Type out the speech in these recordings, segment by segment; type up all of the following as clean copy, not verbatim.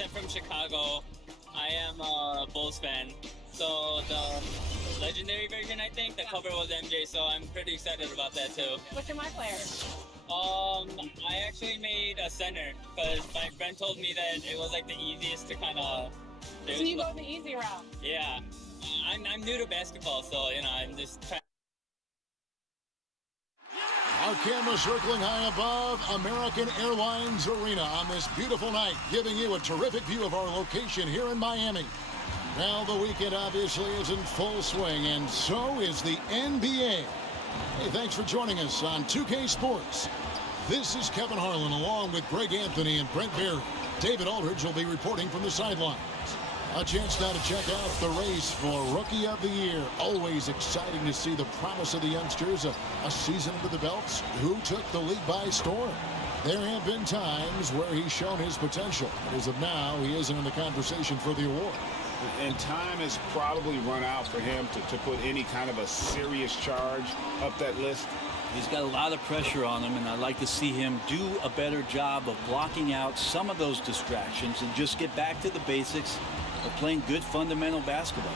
since I'm from Chicago, I am a Bulls fan. So the legendary version, I think, the cover was MJ, so I'm pretty excited about that too. What's your My Player? I actually made a center because my friend told me that it was like the easiest to kind of. So you go the easy route. Yeah, I'm new to basketball, so I'm just trying. Our camera circling high above American Airlines Arena on this beautiful night, giving you a terrific view of our location here in Miami. Well, the weekend obviously is in full swing, and so is the NBA. Hey, thanks for joining us on 2K Sports. This is Kevin Harlan along with Greg Anthony and Brent Barry. David Aldridge will be reporting from the sidelines. A chance now to check out the race for Rookie of the Year. Always exciting to see the promise of the youngsters. A season under the belts. Who took the league by storm? There have been times where he's shown his potential. But as of now, he isn't in the conversation for the award. And time has probably run out for him to put any kind of a serious charge up that list. He's got a lot of pressure on him, and I'd like to see him do a better job of blocking out some of those distractions and just get back to the basics of playing good fundamental basketball.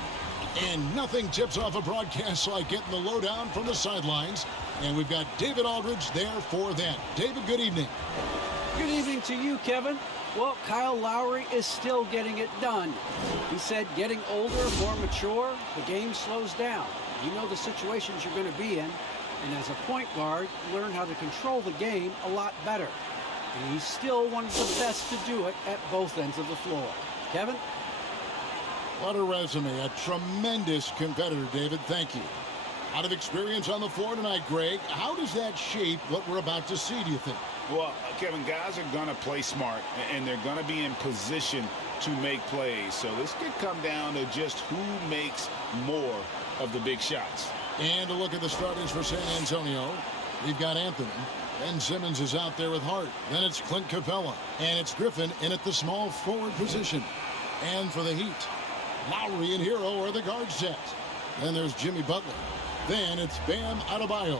And nothing tips off a broadcast like getting the lowdown from the sidelines. And we've got David Aldridge there for that. David, good evening. Good evening to you, Kevin. Well, Kyle Lowry is still getting it done. He said getting older, more mature, the game slows down. You know the situations you're going to be in. And as a point guard, learn how to control the game a lot better. And he's still one of the best to do it at both ends of the floor. Kevin? What a resume. A tremendous competitor, David. Thank you. Out of experience on the floor tonight, Greg, how does that shape what we're about to see, do you think? Well, Kevin, guys are going to play smart, and they're going to be in position to make plays. So this could come down to just who makes more of the big shots. And a look at the starters for San Antonio. We've got Anthony. Ben Simmons is out there with Hart. Then it's Clint Capella. And it's Griffin in at the small forward position. And for the Heat, Lowry and Hero are the guard set. Then there's Jimmy Butler. Then it's Bam Adebayo.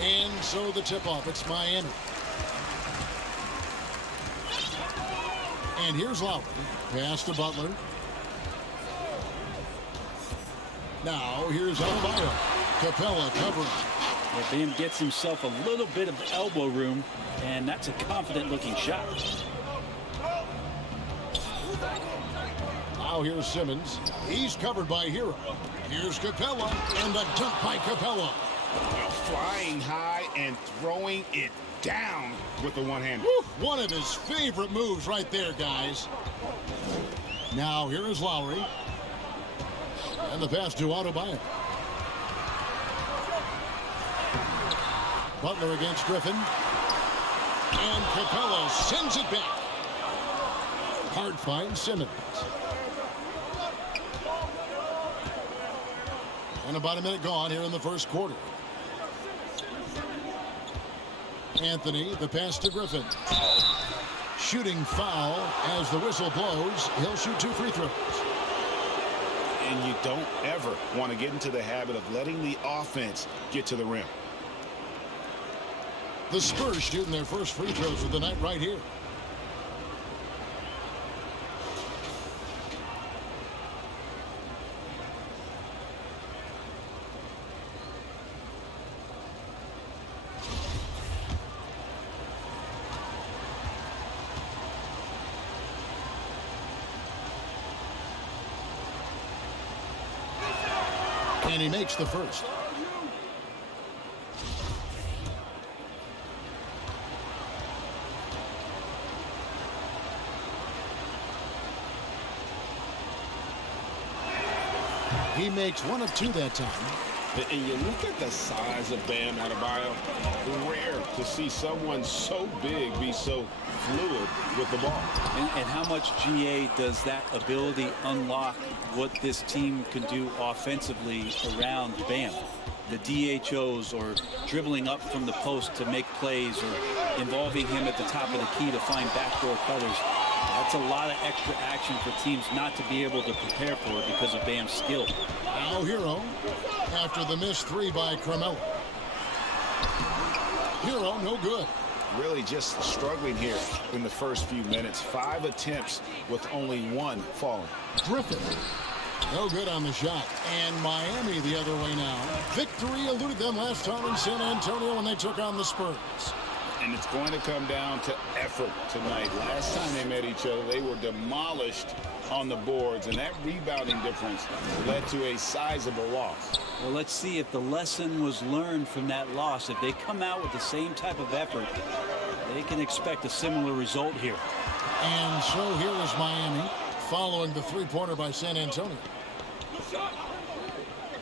And so the tip-off, it's Miami. And here's Lowry. Pass to Butler. Now here's Adebayo. Capella covering. Well, Bam gets himself a little bit of elbow room, and that's a confident-looking shot. Now here's Simmons. He's covered by Hero. Here's Capella, and the dunk by Capella. Flying high and throwing it down with the one-hander. One of his favorite moves right there, guys. Now here is Lowry. And the pass to Adebayo. Butler against Griffin. And Capella sends it back. Hard finds Simmons. And about a minute gone here in the first quarter. Anthony, the pass to Griffin. Shooting foul as the whistle blows. He'll shoot 2 free throws. And you don't ever want to get into the habit of letting the offense get to the rim. The Spurs shooting their first free throws of the night right here. And he makes the first. He makes 1 of 2 that time. And you look at the size of Bam Adebayo. Rare to see someone so big be so fluid with the ball. And how much GA does that ability unlock what this team can do offensively around Bam? The DHOs or dribbling up from the post to make plays or involving him at the top of the key to find backdoor cutters. That's a lot of extra action for teams not to be able to prepare for it because of Bam's skill. Now Hero after the missed 3 by Carmelo. Hero, no good. Really just struggling here in the first few minutes. 5 attempts with only 1 falling. Griffin, no good on the shot. And Miami the other way now. Victory eluded them last time in San Antonio when they took on the Spurs. And it's going to come down to effort tonight. Last time they met each other, they were demolished on the boards, and that rebounding difference led to a sizable loss. Well, let's see if the lesson was learned from that loss. If they come out with the same type of effort, they can expect a similar result here. And so here is Miami following the three-pointer by San Antonio.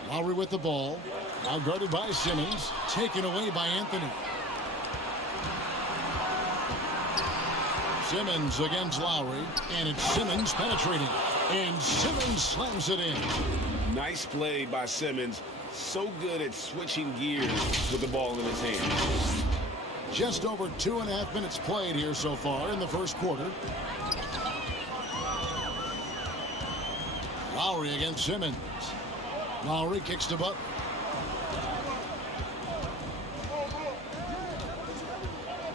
Lowry with the ball. Now guarded by Simmons. Taken away by Anthony. Simmons against Lowry. And it's Simmons penetrating. And Simmons slams it in. Nice play by Simmons. So good at switching gears with the ball in his hand. Just over 2.5 minutes played here so far in the first quarter. Lowry against Simmons. Lowry kicks to Butler.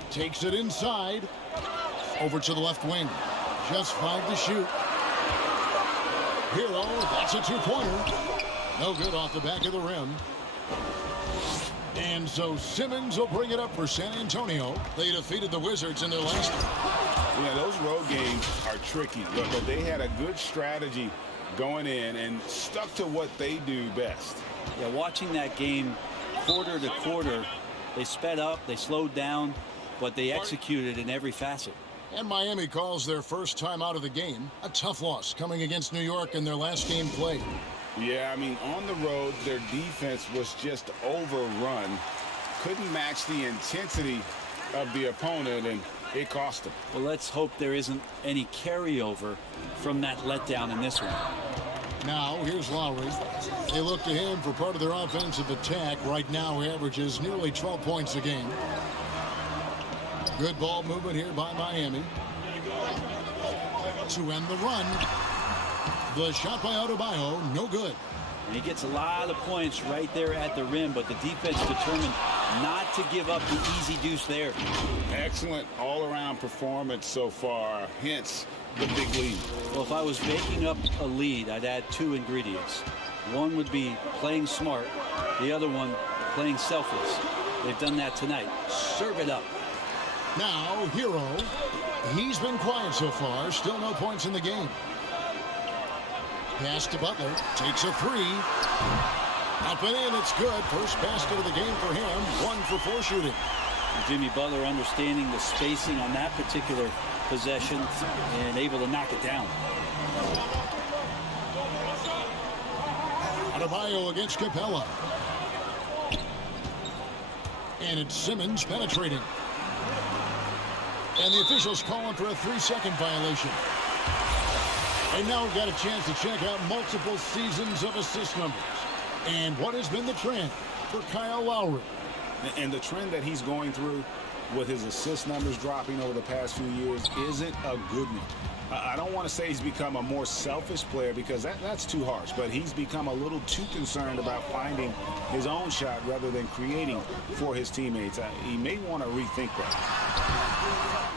Takes it inside. Over to the left wing. Just 5 to shoot. Hero, that's a two-pointer. No good off the back of the rim. And so Simmons will bring it up for San Antonio. They defeated the Wizards in their last one. Yeah, those road games are tricky, but they had a good strategy going in and stuck to what they do best. Yeah, watching that game quarter to quarter, they sped up, they slowed down, but they executed in every facet. And Miami calls their first time out of the game a tough loss coming against New York in their last game played. Yeah, I mean, on the road, their defense was just overrun. Couldn't match the intensity of the opponent, and it cost them. Well, let's hope there isn't any carryover from that letdown in this one. Now, here's Lowry. They look to him for part of their offensive attack. Right now, he averages nearly 12 points a game. Good ball movement here by Miami. To end the run. The shot by Adebayo, no good. And he gets a lot of points right there at the rim, but the defense determined not to give up the easy deuce there. Excellent all-around performance so far, hence the big lead. Well, if I was making up a lead, I'd add 2 ingredients. One would be playing smart, the other one playing selfless. They've done that tonight. Serve it up. Now, Hero. He's been quiet so far. Still no points in the game. Pass to Butler. Takes a 3. Up and in. It's good. First basket of the game for him. 1 for 4 shooting. Jimmy Butler understanding the spacing on that particular possession and able to knock it down. Adebayo against Capella. And it's Simmons penetrating. And the officials calling for a 3-second violation. And now we've got a chance to check out multiple seasons of assist numbers. And what has been the trend for Kyle Lowry? And the trend that he's going through with his assist numbers dropping over the past few years isn't a good one. I don't want to say he's become a more selfish player because that's too harsh, but he's become a little too concerned about finding his own shot rather than creating for his teammates. He may want to rethink that.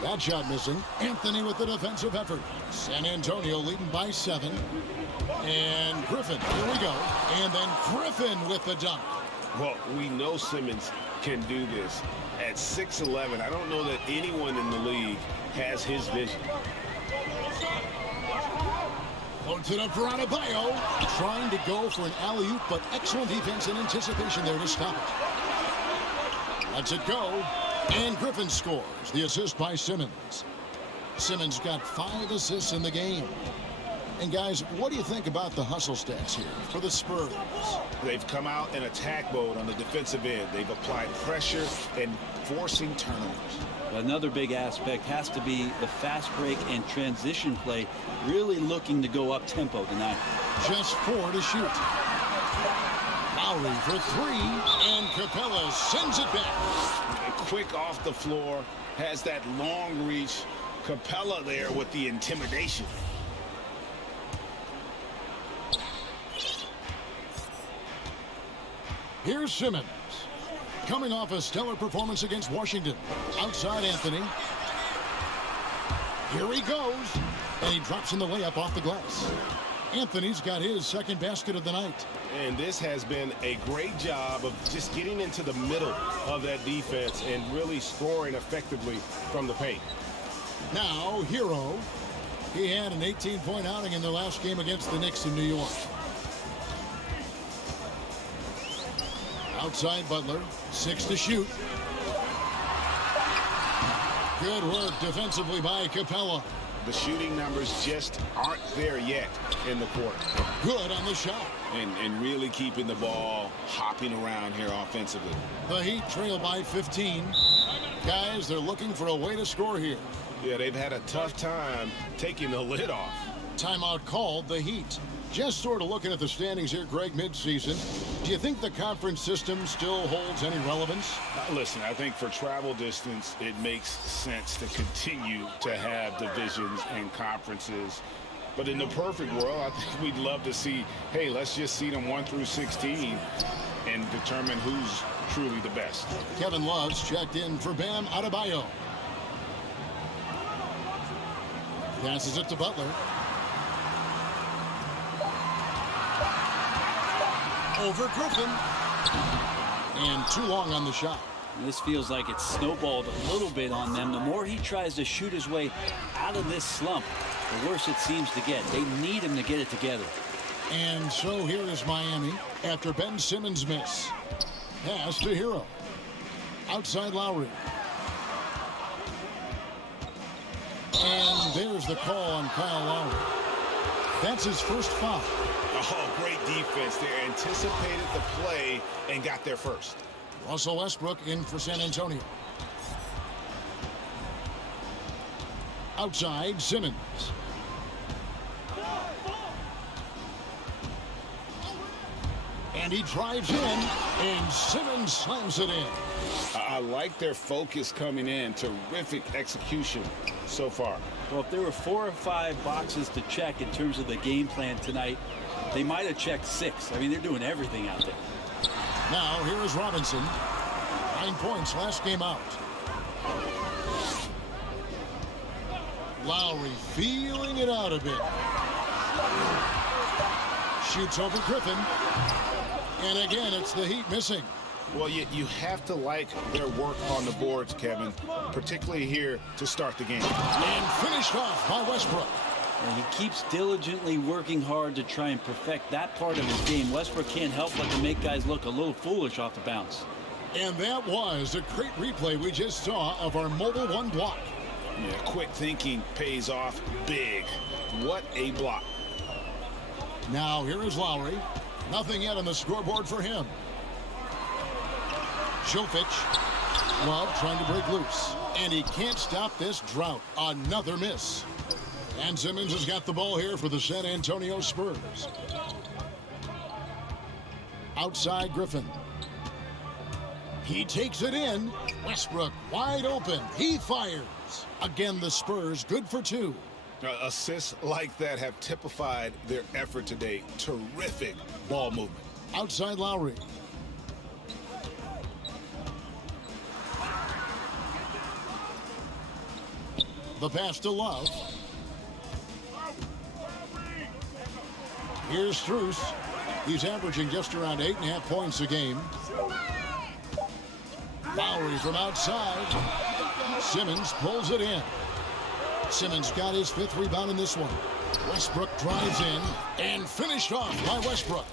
That shot missing. Anthony with the defensive effort. San Antonio leading by 7. And Griffin, here we go. And then Griffin with the dunk. Well, we know Simmons can do this. At 6'11", I don't know that anyone in the league has his vision. Floats it up for Adebayo. Trying to go for an alley-oop, but excellent defense and anticipation there to stop it. Lets it go. And Griffin scores the assist by Simmons. Simmons got 5 assists in the game. And guys, what do you think about the hustle stats here for the Spurs? They've come out in attack mode on the defensive end. They've applied pressure and forcing turnovers. Another big aspect has to be the fast break and transition play, really looking to go up tempo tonight. Just 4 to shoot. Lowry for 3, and Capella sends it back. Quick off the floor, has that long reach. Capella there with the intimidation. Here's Simmons. Coming off a stellar performance against Washington. Outside Anthony. Here he goes. And he drops in the layup off the glass. Anthony's got his second basket of the night. And this has been a great job of just getting into the middle of that defense and really scoring effectively from the paint. Now, Hero. He had an 18-point outing in their last game against the Knicks in New York. Outside Butler. 6 to shoot. Good work defensively by Capella. The shooting numbers just aren't there yet in the quarter. Good on the shot. And really keeping the ball hopping around here offensively. The Heat trail by 15. Guys, they're looking for a way to score here. Yeah, they've had a tough time taking the lid off. Timeout called, the Heat. Just sort of looking at the standings here, Greg, midseason. Do you think the conference system still holds any relevance? Listen, I think for travel distance, it makes sense to continue to have divisions and conferences. But in the perfect world, I think we'd love to see, hey, let's just seed them 1 through 16 and determine who's truly the best. Kevin Love's checked in for Bam Adebayo. Passes it to Butler. Over Griffin. And too long on the shot. This feels like it's snowballed a little bit on them. The more he tries to shoot his way out of this slump, the worse it seems to get. They need him to get it together. And so here is Miami after Ben Simmons' miss. Pass to Hero. Outside Lowry. And there's the call on Kyle Lowry. That's his first foul. Oh, great defense. They anticipated the play and got there first. Russell Westbrook in for San Antonio. Outside, Simmons. And he drives in, and Simmons slams it in. I like their focus coming in. Terrific execution so far. Well, if there were 4 or 5 boxes to check in terms of the game plan tonight, they might have checked 6. I mean, they're doing everything out there. Now, here is Robinson. 9 points last game out. Lowry feeling it out a bit. Shoots over Griffin. And again, it's the Heat missing. Well, you have to like their work on the boards, Kevin, particularly here to start the game. And finished off by Westbrook. And he keeps diligently working hard to try and perfect that part of his game. Westbrook can't help but to make guys look a little foolish off the bounce. And that was a great replay we just saw of our Mobile One block. Yeah, quick thinking pays off big. What a block. Now here is Lowry. Nothing yet on the scoreboard for him. Jovic. Love trying to break loose. And he can't stop this drought. Another miss. And Simmons has got the ball here for the San Antonio Spurs. Outside Griffin. He takes it in. Westbrook wide open. He fires. Again, the Spurs good for 2. Assists like that have typified their effort today. Terrific ball movement. Outside Lowry. The pass to Love. Here's Strus. He's averaging just around 8.5 points a game. Lowry from outside. Simmons pulls it in. Simmons got his 5th rebound in this one. Westbrook drives in and finished off by Westbrook.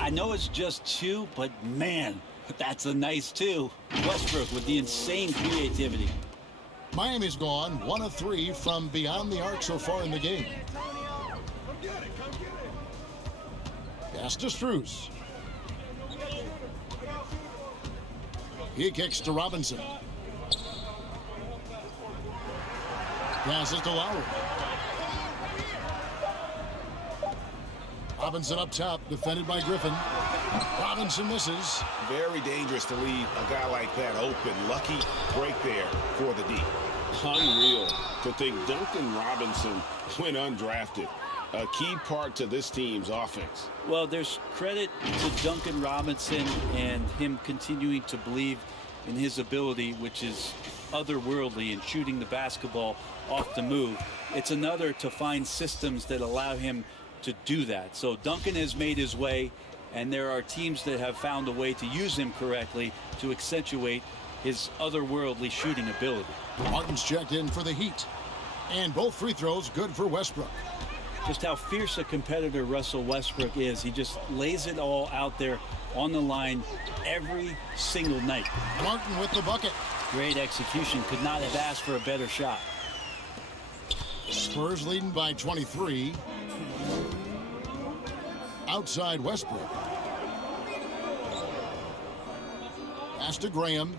I know it's just 2, but man, that's a nice 2. Westbrook with the insane creativity. Miami's gone 1 of 3 from beyond the arc so far in the game. Pass to Strus. He kicks to Robinson. Passes to Lowry. Robinson up top, defended by Griffin. Robinson misses. Very dangerous to leave a guy like that open. Lucky break there for the D. Unreal to think Duncan Robinson went undrafted. a key part to this team's offense. Well, there's credit to Duncan Robinson and him continuing to believe in his ability, which is otherworldly in shooting the basketball off the move. It's another to find systems that allow him to do that. So Duncan has made his way, and there are teams that have found a way to use him correctly to accentuate his otherworldly shooting ability. Martin's checked in for the Heat. And both free throws good for Westbrook. Just how fierce a competitor Russell Westbrook is. He just lays it all out there on the line every single night. Martin with the bucket. Great execution. Could not have asked for a better shot. Spurs leading by 23. Outside Westbrook. Pass to Graham.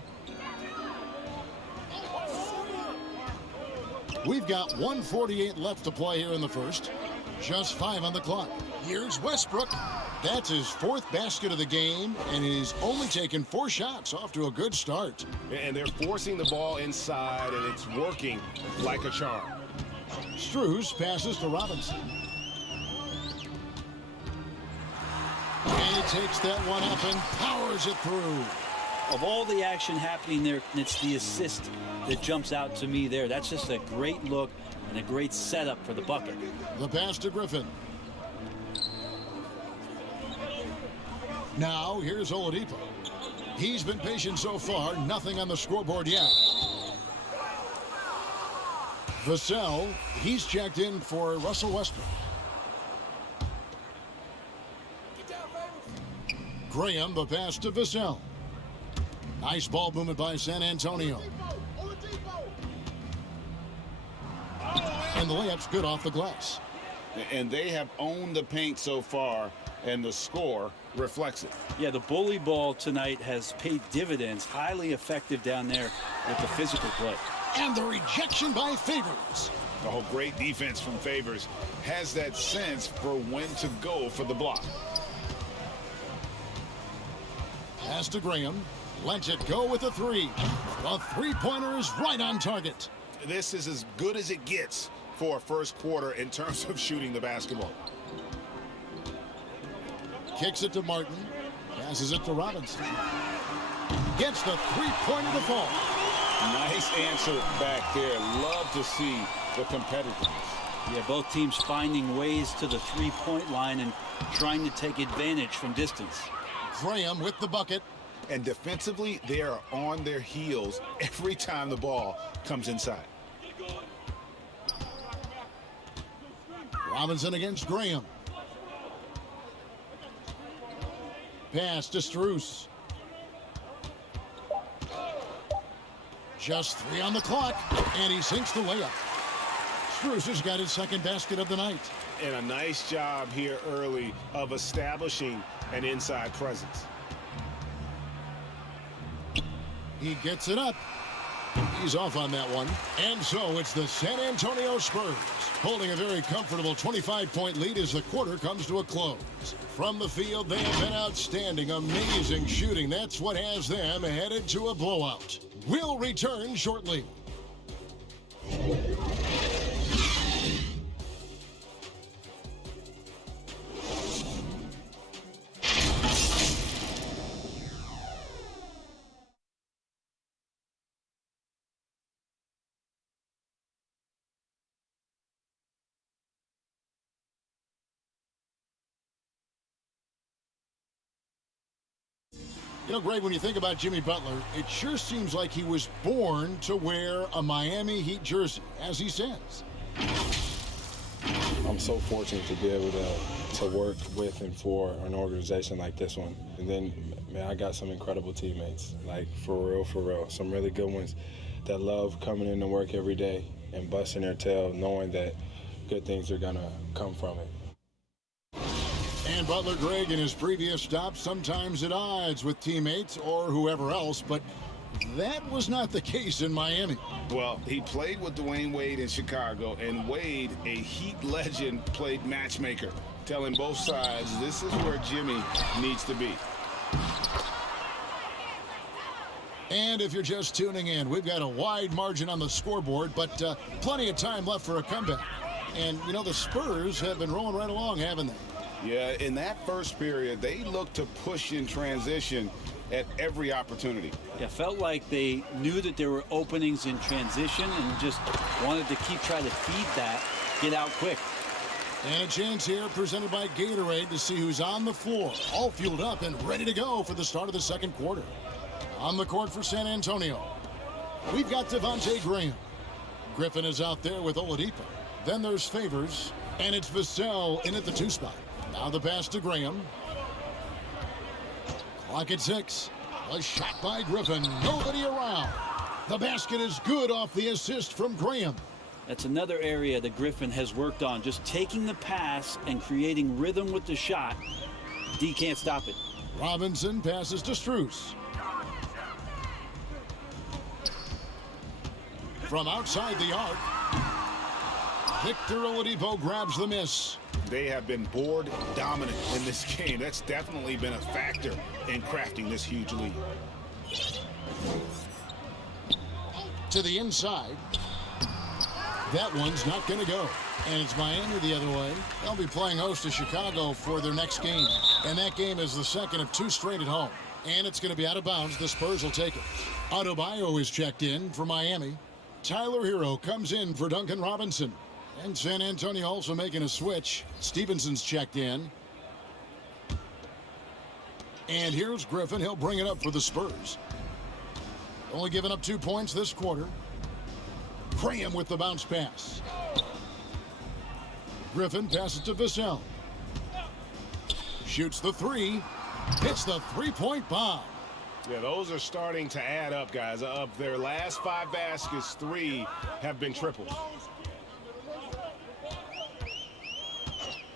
We've got 1:48 left to play here in the first. Just 5 on the clock. Here's Westbrook. That's his 4th basket of the game, and he's only taken 4 shots. Off to a good start. And they're forcing the ball inside, and it's working like a charm. Strus passes to Robinson. And he takes that one up and powers it through. Of all the action happening there, it's the assist that jumps out to me there. That's just a great look and a great setup for the bucket. The pass to Griffin. Now, here's Oladipo. He's been patient so far. Nothing on the scoreboard yet. Vassell, he's checked in for Russell Westbrook. Graham, the pass to Vassell. Nice ball movement by San Antonio. And the layup's good off the glass. And they have owned the paint so far, and the score reflects it. Yeah, the bully ball tonight has paid dividends. Highly effective down there with the physical play. And the rejection by Favors. Oh, great defense from Favors. Has that sense for when to go for the block. Pass to Graham. Lets it go with a 3. The three-pointer is right on target. This is as good as it gets for a first quarter in terms of shooting the basketball. Kicks it to Martin. Passes it to Robinson. Gets the three-pointer to fall. Nice answer back there. Love to see the competitiveness. Yeah, both teams finding ways to the three-point line and trying to take advantage from distance. Graham with the bucket. And defensively, they are on their heels every time the ball comes inside. Robinson against Graham. Pass to Strus. Just 3 on the clock, and he sinks the layup. Strus has got his 2nd basket of the night. And a nice job here early of establishing an inside presence. He gets it up. He's off on that one. And so it's the San Antonio Spurs holding a very comfortable 25-point lead as the quarter comes to a close. From the field, they have been outstanding, amazing shooting. That's what has them headed to a blowout. We'll return shortly. You know, Greg, when you think about Jimmy Butler, it sure seems like he was born to wear a Miami Heat jersey, as he says. I'm so fortunate to be able to work with and for an organization like this one. And then, man, I got some incredible teammates, like for real. Some really good ones that love coming into work every day and busting their tail, knowing that good things are going to come from it. And Butler, Greg, in his previous stops, sometimes at odds with teammates or whoever else, but that was not the case in Miami. Well, he played with Dwayne Wade in Chicago, and Wade, a Heat legend, played matchmaker, telling both sides this is where Jimmy needs to be. And if you're just tuning in, we've got a wide margin on the scoreboard, but plenty of time left for a comeback. And, you know, the Spurs have been rolling right along, haven't they? Yeah, in that first period, they looked to push in transition at every opportunity. Yeah, felt like they knew that there were openings in transition and just wanted to keep trying to feed that, get out quick. And a chance here presented by Gatorade to see who's on the floor, all fueled up and ready to go for the start of the second quarter. On the court for San Antonio, we've got Devontae Graham. Griffin is out there with Oladipo. Then there's Favors, and it's Vassell in at the 2 spot. Now the pass to Graham. Clock at 6. A shot by Griffin. Nobody around. The basket is good off the assist from Graham. That's another area that Griffin has worked on, just taking the pass and creating rhythm with the shot. D can't stop it. Robinson passes to Strus. From outside the arc, Victor Oladipo grabs the miss. They have been board dominant in this game. That's definitely been a factor in crafting this huge lead. To the inside. That one's not going to go. And it's Miami the other way. They'll be playing host to Chicago for their next game. And that game is the second of 2 straight at home. And it's going to be out of bounds. The Spurs will take it. Adebayo is checked in for Miami. Tyler Hero comes in for Duncan Robinson. And San Antonio also making a switch. Stevenson's checked in. And here's Griffin. He'll bring it up for the Spurs. Only giving up 2 points this quarter. Graham with the bounce pass. Griffin passes to Vassell. Shoots the 3. Hits the 3-point bomb. Yeah, those are starting to add up, guys. Of their last 5 baskets, 3 have been triples.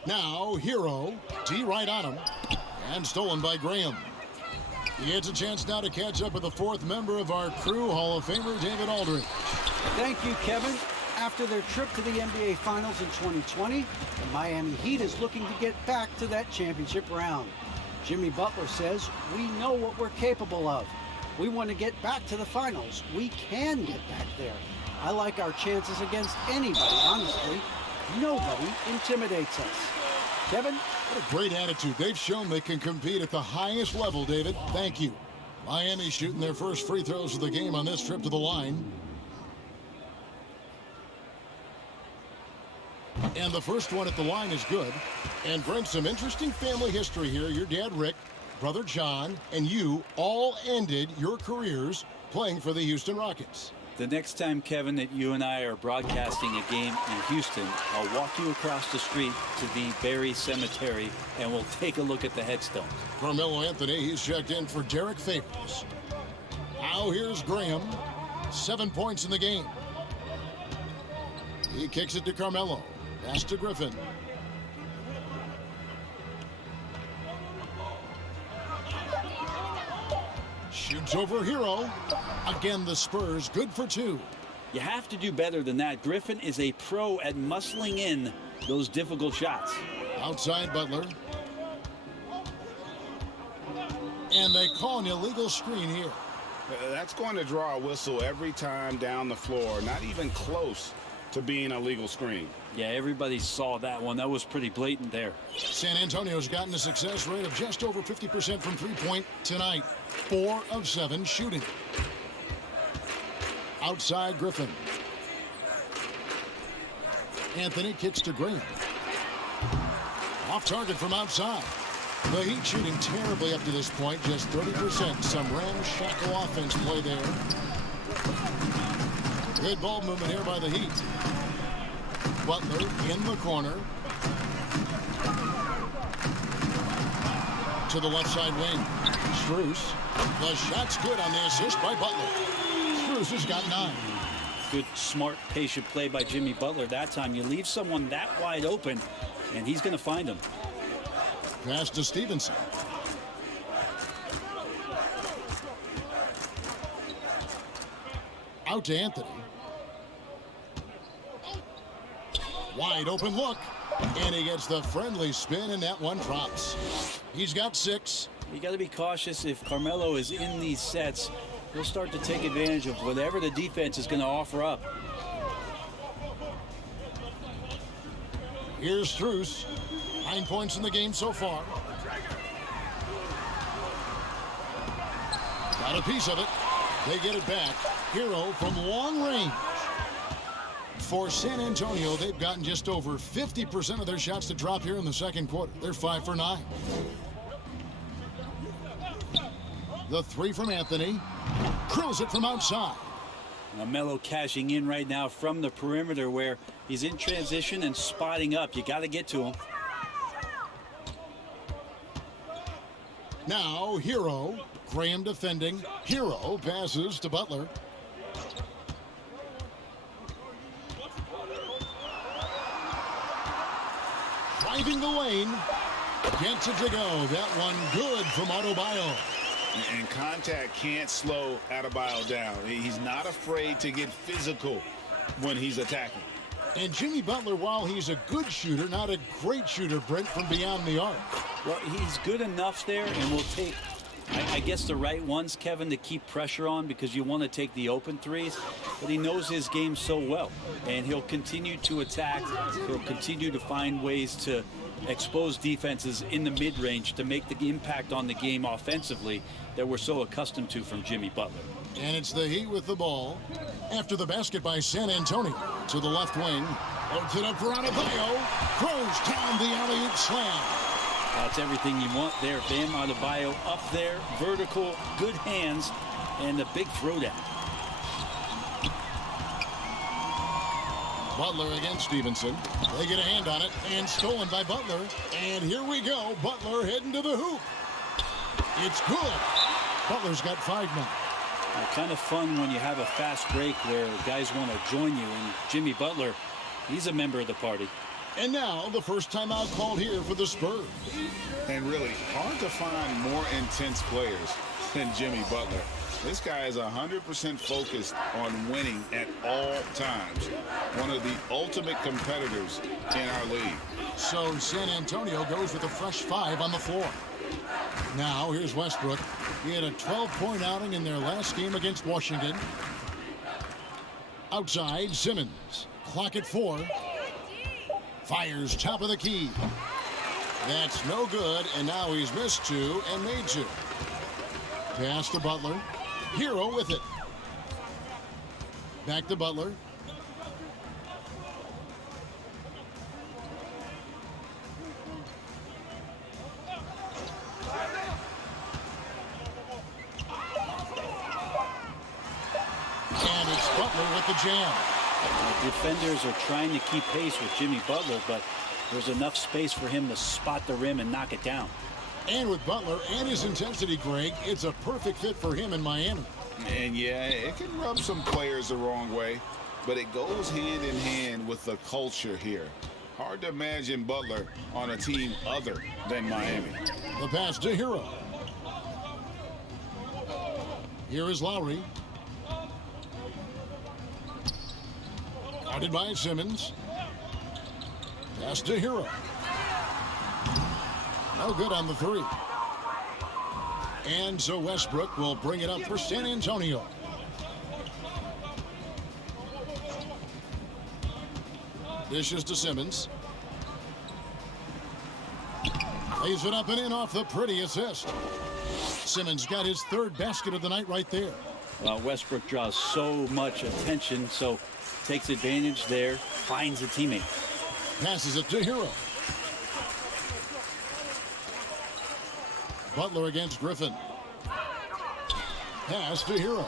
Now, Hero. D right on him. And stolen by Graham. He gets a chance now to catch up with the 4th member of our crew, Hall of Famer David Aldridge. Thank you, Kevin. After their trip to the NBA Finals in 2020, the Miami Heat is looking to get back to that championship round. Jimmy Butler says, we know what we're capable of. We want to get back to the finals. We can get back there. I like our chances against anybody, honestly. Nobody intimidates us. Kevin? What a great attitude. They've shown they can compete at the highest level, David. Thank you. Miami shooting their first free throws of the game on this trip to the line. And the first one at the line is good. And brings some interesting family history here. Your dad, Rick, brother John, and you all ended your careers playing for the Houston Rockets. The next time, Kevin, that you and I are broadcasting a game in Houston, I'll walk you across the street to the Berry Cemetery, and we'll take a look at the headstones. Carmelo Anthony, he's checked in for Derek Favors. Now here's Graham. 7 points in the game. He kicks it to Carmelo. Pass to Griffin. Shoots over Hero. Again, the Spurs good for 2. You have to do better than that. Griffin is a pro at muscling in those difficult shots. Outside Butler. And they call an illegal screen here. That's going to draw a whistle every time down the floor. Not even close to being a legal screen. Yeah, everybody saw that one. That was pretty blatant there. San Antonio's gotten a success rate of just over 50% from three-point tonight. 4 of 7 shooting. Outside Griffin. Anthony kicks to Graham. Off target from outside. The Heat shooting terribly up to this point, just 30%. Some ramshackle offense play there. Good ball movement here by the Heat. Butler in the corner. To the left side wing. Strus. The shot's good on the assist by Butler. Strus has got 9. Good, smart, patient play by Jimmy Butler. That time you leave someone that wide open, and he's going to find him. Pass to Stevenson. Out to Anthony. Wide open look. And he gets the friendly spin, and that one drops. He's got 6. You got to be cautious. If Carmelo is in these sets, he'll start to take advantage of whatever the defense is going to offer up. Here's Strus. 9 points in the game so far. Got a piece of it. They get it back. Hero from long range. For San Antonio, they've gotten just over 50% of their shots to drop here in the second quarter. They're 5 for 9. The three from Anthony. Drills it from outside. Melo cashing in right now from the perimeter where he's in transition and spotting up. You got to get to him. Now, Hero. Graham defending. Hero passes to Butler. Driving the lane. Gets it to go. That one good from Adebayo. And contact can't slow Adebayo down. He's not afraid to get physical when he's attacking. And Jimmy Butler, while he's a good shooter, not a great shooter, Brent, from beyond the arc. Well, he's good enough there, and will take, I guess, the right ones, Kevin, to keep pressure on because you want to take the open threes. But he knows his game so well, and he'll continue to attack. He'll continue to find ways to expose defenses in the mid-range to make the impact on the game offensively that we're so accustomed to from Jimmy Butler. And it's the Heat with the ball. After the basket by San Antonio. To the left wing. Opens it up for Adebayo. Throws down the alley-oop slam. That's everything you want there. Bam Adebayo up there. Vertical, good hands, and a big throwdown. Butler against Stevenson. They get a hand on it, and stolen by Butler. And here we go. Butler heading to the hoop. It's good. Butler's got 5 now. Kind of fun when you have a fast break where guys want to join you. And Jimmy Butler, he's a member of the party. And now the first timeout called here for the Spurs. And really hard to find more intense players than Jimmy Butler. This guy is 100% focused on winning at all times. One of the ultimate competitors in our league. So San Antonio goes with a fresh 5 on the floor. Now here's Westbrook. He had a 12-point outing in their last game against Washington. Outside, Simmons. Clock at 4. Fires top of the key. That's no good, and now he's missed 2 and made 2. Pass to Butler. Hero with it. Back to Butler. And it's Butler with the jam. Defenders are trying to keep pace with Jimmy Butler, but there's enough space for him to spot the rim and knock it down. And with Butler and his intensity, Greg, it's a perfect fit for him in Miami. And yeah, it can rub some players the wrong way, but it goes hand in hand with the culture here. Hard to imagine Butler on a team other than Miami. The pass to Hero. Here is Lowry. Guarded by Simmons. Pass to Hero. No good on the 3. And so Westbrook will bring it up for San Antonio. Dishes to Simmons. Lays it up and in off the pretty assist. Simmons got his 3rd basket of the night right there. Well, Westbrook draws so much attention, so takes advantage there, finds a teammate. Passes it to Hero. Butler against Griffin. Pass to Hero.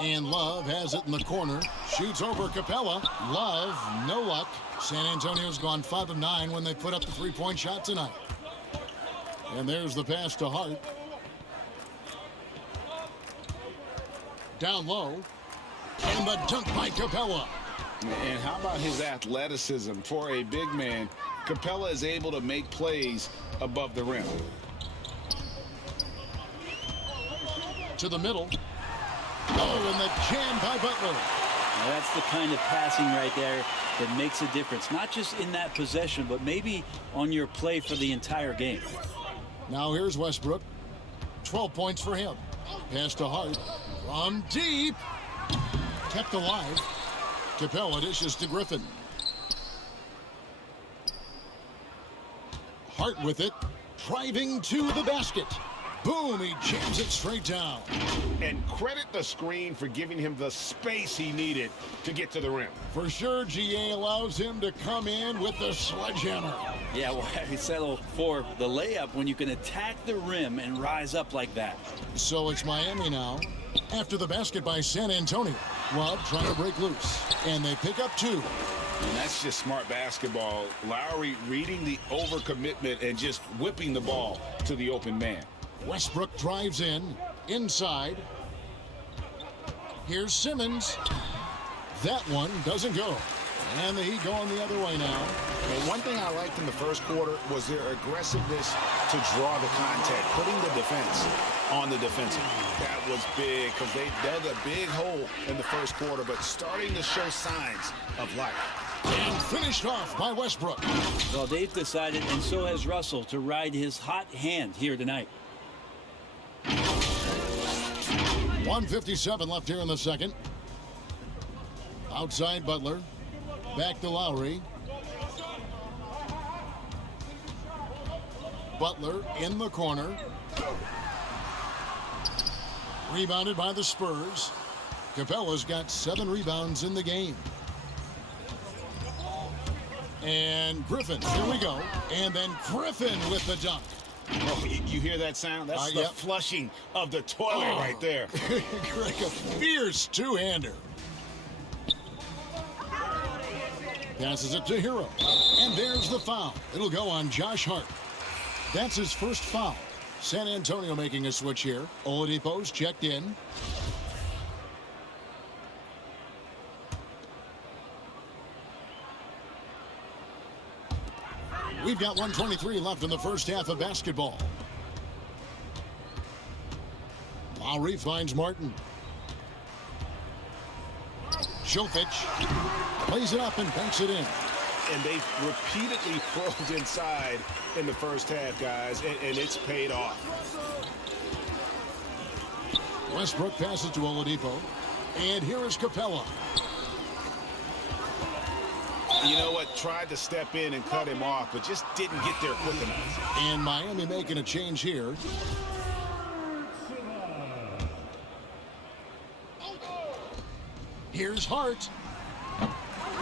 And Love has it in the corner. Shoots over Capella. Love, no luck. San Antonio's gone 5 of 9 when they put up the 3-point shot tonight. And there's the pass to Hart. Down low. And the dunk by Capella. And how about his athleticism? For a big man, Capella is able to make plays above the rim. To the middle. Oh, and the jam by Butler. Now that's the kind of passing right there that makes a difference. Not just in that possession, but maybe on your play for the entire game. Now here's Westbrook. 12 points for him. Pass to Hart. From deep. Kept alive. Capella dishes to Griffin. Hart with it, driving to the basket. Boom, he jams it straight down. And credit the screen for giving him the space he needed to get to the rim. For sure, GA allows him to come in with the sledgehammer. Yeah, well, I settle for the layup when you can attack the rim and rise up like that. So it's Miami now, after the basket by San Antonio. Love trying to break loose, and they pick up 2. And that's just smart basketball. Lowry reading the overcommitment and just whipping the ball to the open man. Westbrook drives in, inside. Here's Simmons. That one doesn't go. And the Heat going the other way now. And one thing I liked in the first quarter was their aggressiveness to draw the contact, putting the defense on the defensive. That was big because they dug a big hole in the first quarter, but starting to show signs of life. And finished off by Westbrook. Well, they've decided, and so has Russell, to ride his hot hand here tonight. 1:57 left here in the second. Outside Butler. Back to Lowry. Butler in the corner. Rebounded by the Spurs. Capella's got 7 rebounds in the game. And Griffin, here we go. And then Griffin with the dunk. Oh, you hear that sound? That's the flushing of the toilet right there. Greg, a fierce two-hander. Passes it to Hero. And there's the foul. It'll go on Josh Hart. That's his first foul. San Antonio making a switch here. Oladipo's checked in. We've got 1:23 left in the first half of basketball. Lowry finds Martin. Jokic plays it up and banks it in. And they've repeatedly probed inside in the first half, guys, and it's paid off. Westbrook passes to Oladipo. And here is Capella. You know what? Tried to step in and cut him off, but just didn't get there quick enough. And Miami making a change here. Here's Hart.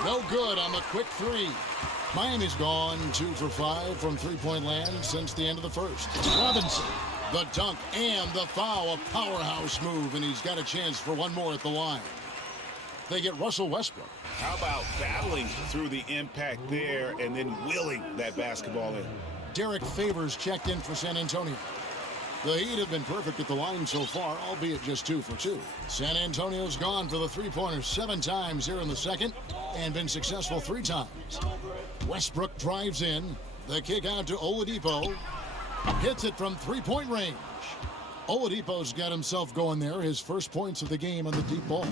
No good on the quick 3. Miami's gone 2 for 5 from three-point land since the end of the first. Robinson, the dunk and the foul, a powerhouse move, and he's got a chance for one more at the line. They get Russell Westbrook. How about battling through the impact there and then wheeling that basketball in? Derek Favors checked in for San Antonio. The Heat have been perfect at the line so far, albeit just 2 for 2. San Antonio's gone for the three-pointer 7 times here in the second and been successful 3 times. Westbrook drives in. The kick out to Oladipo. Hits it from three-point range. Oladipo's got himself going there. His first points of the game on the deep ball.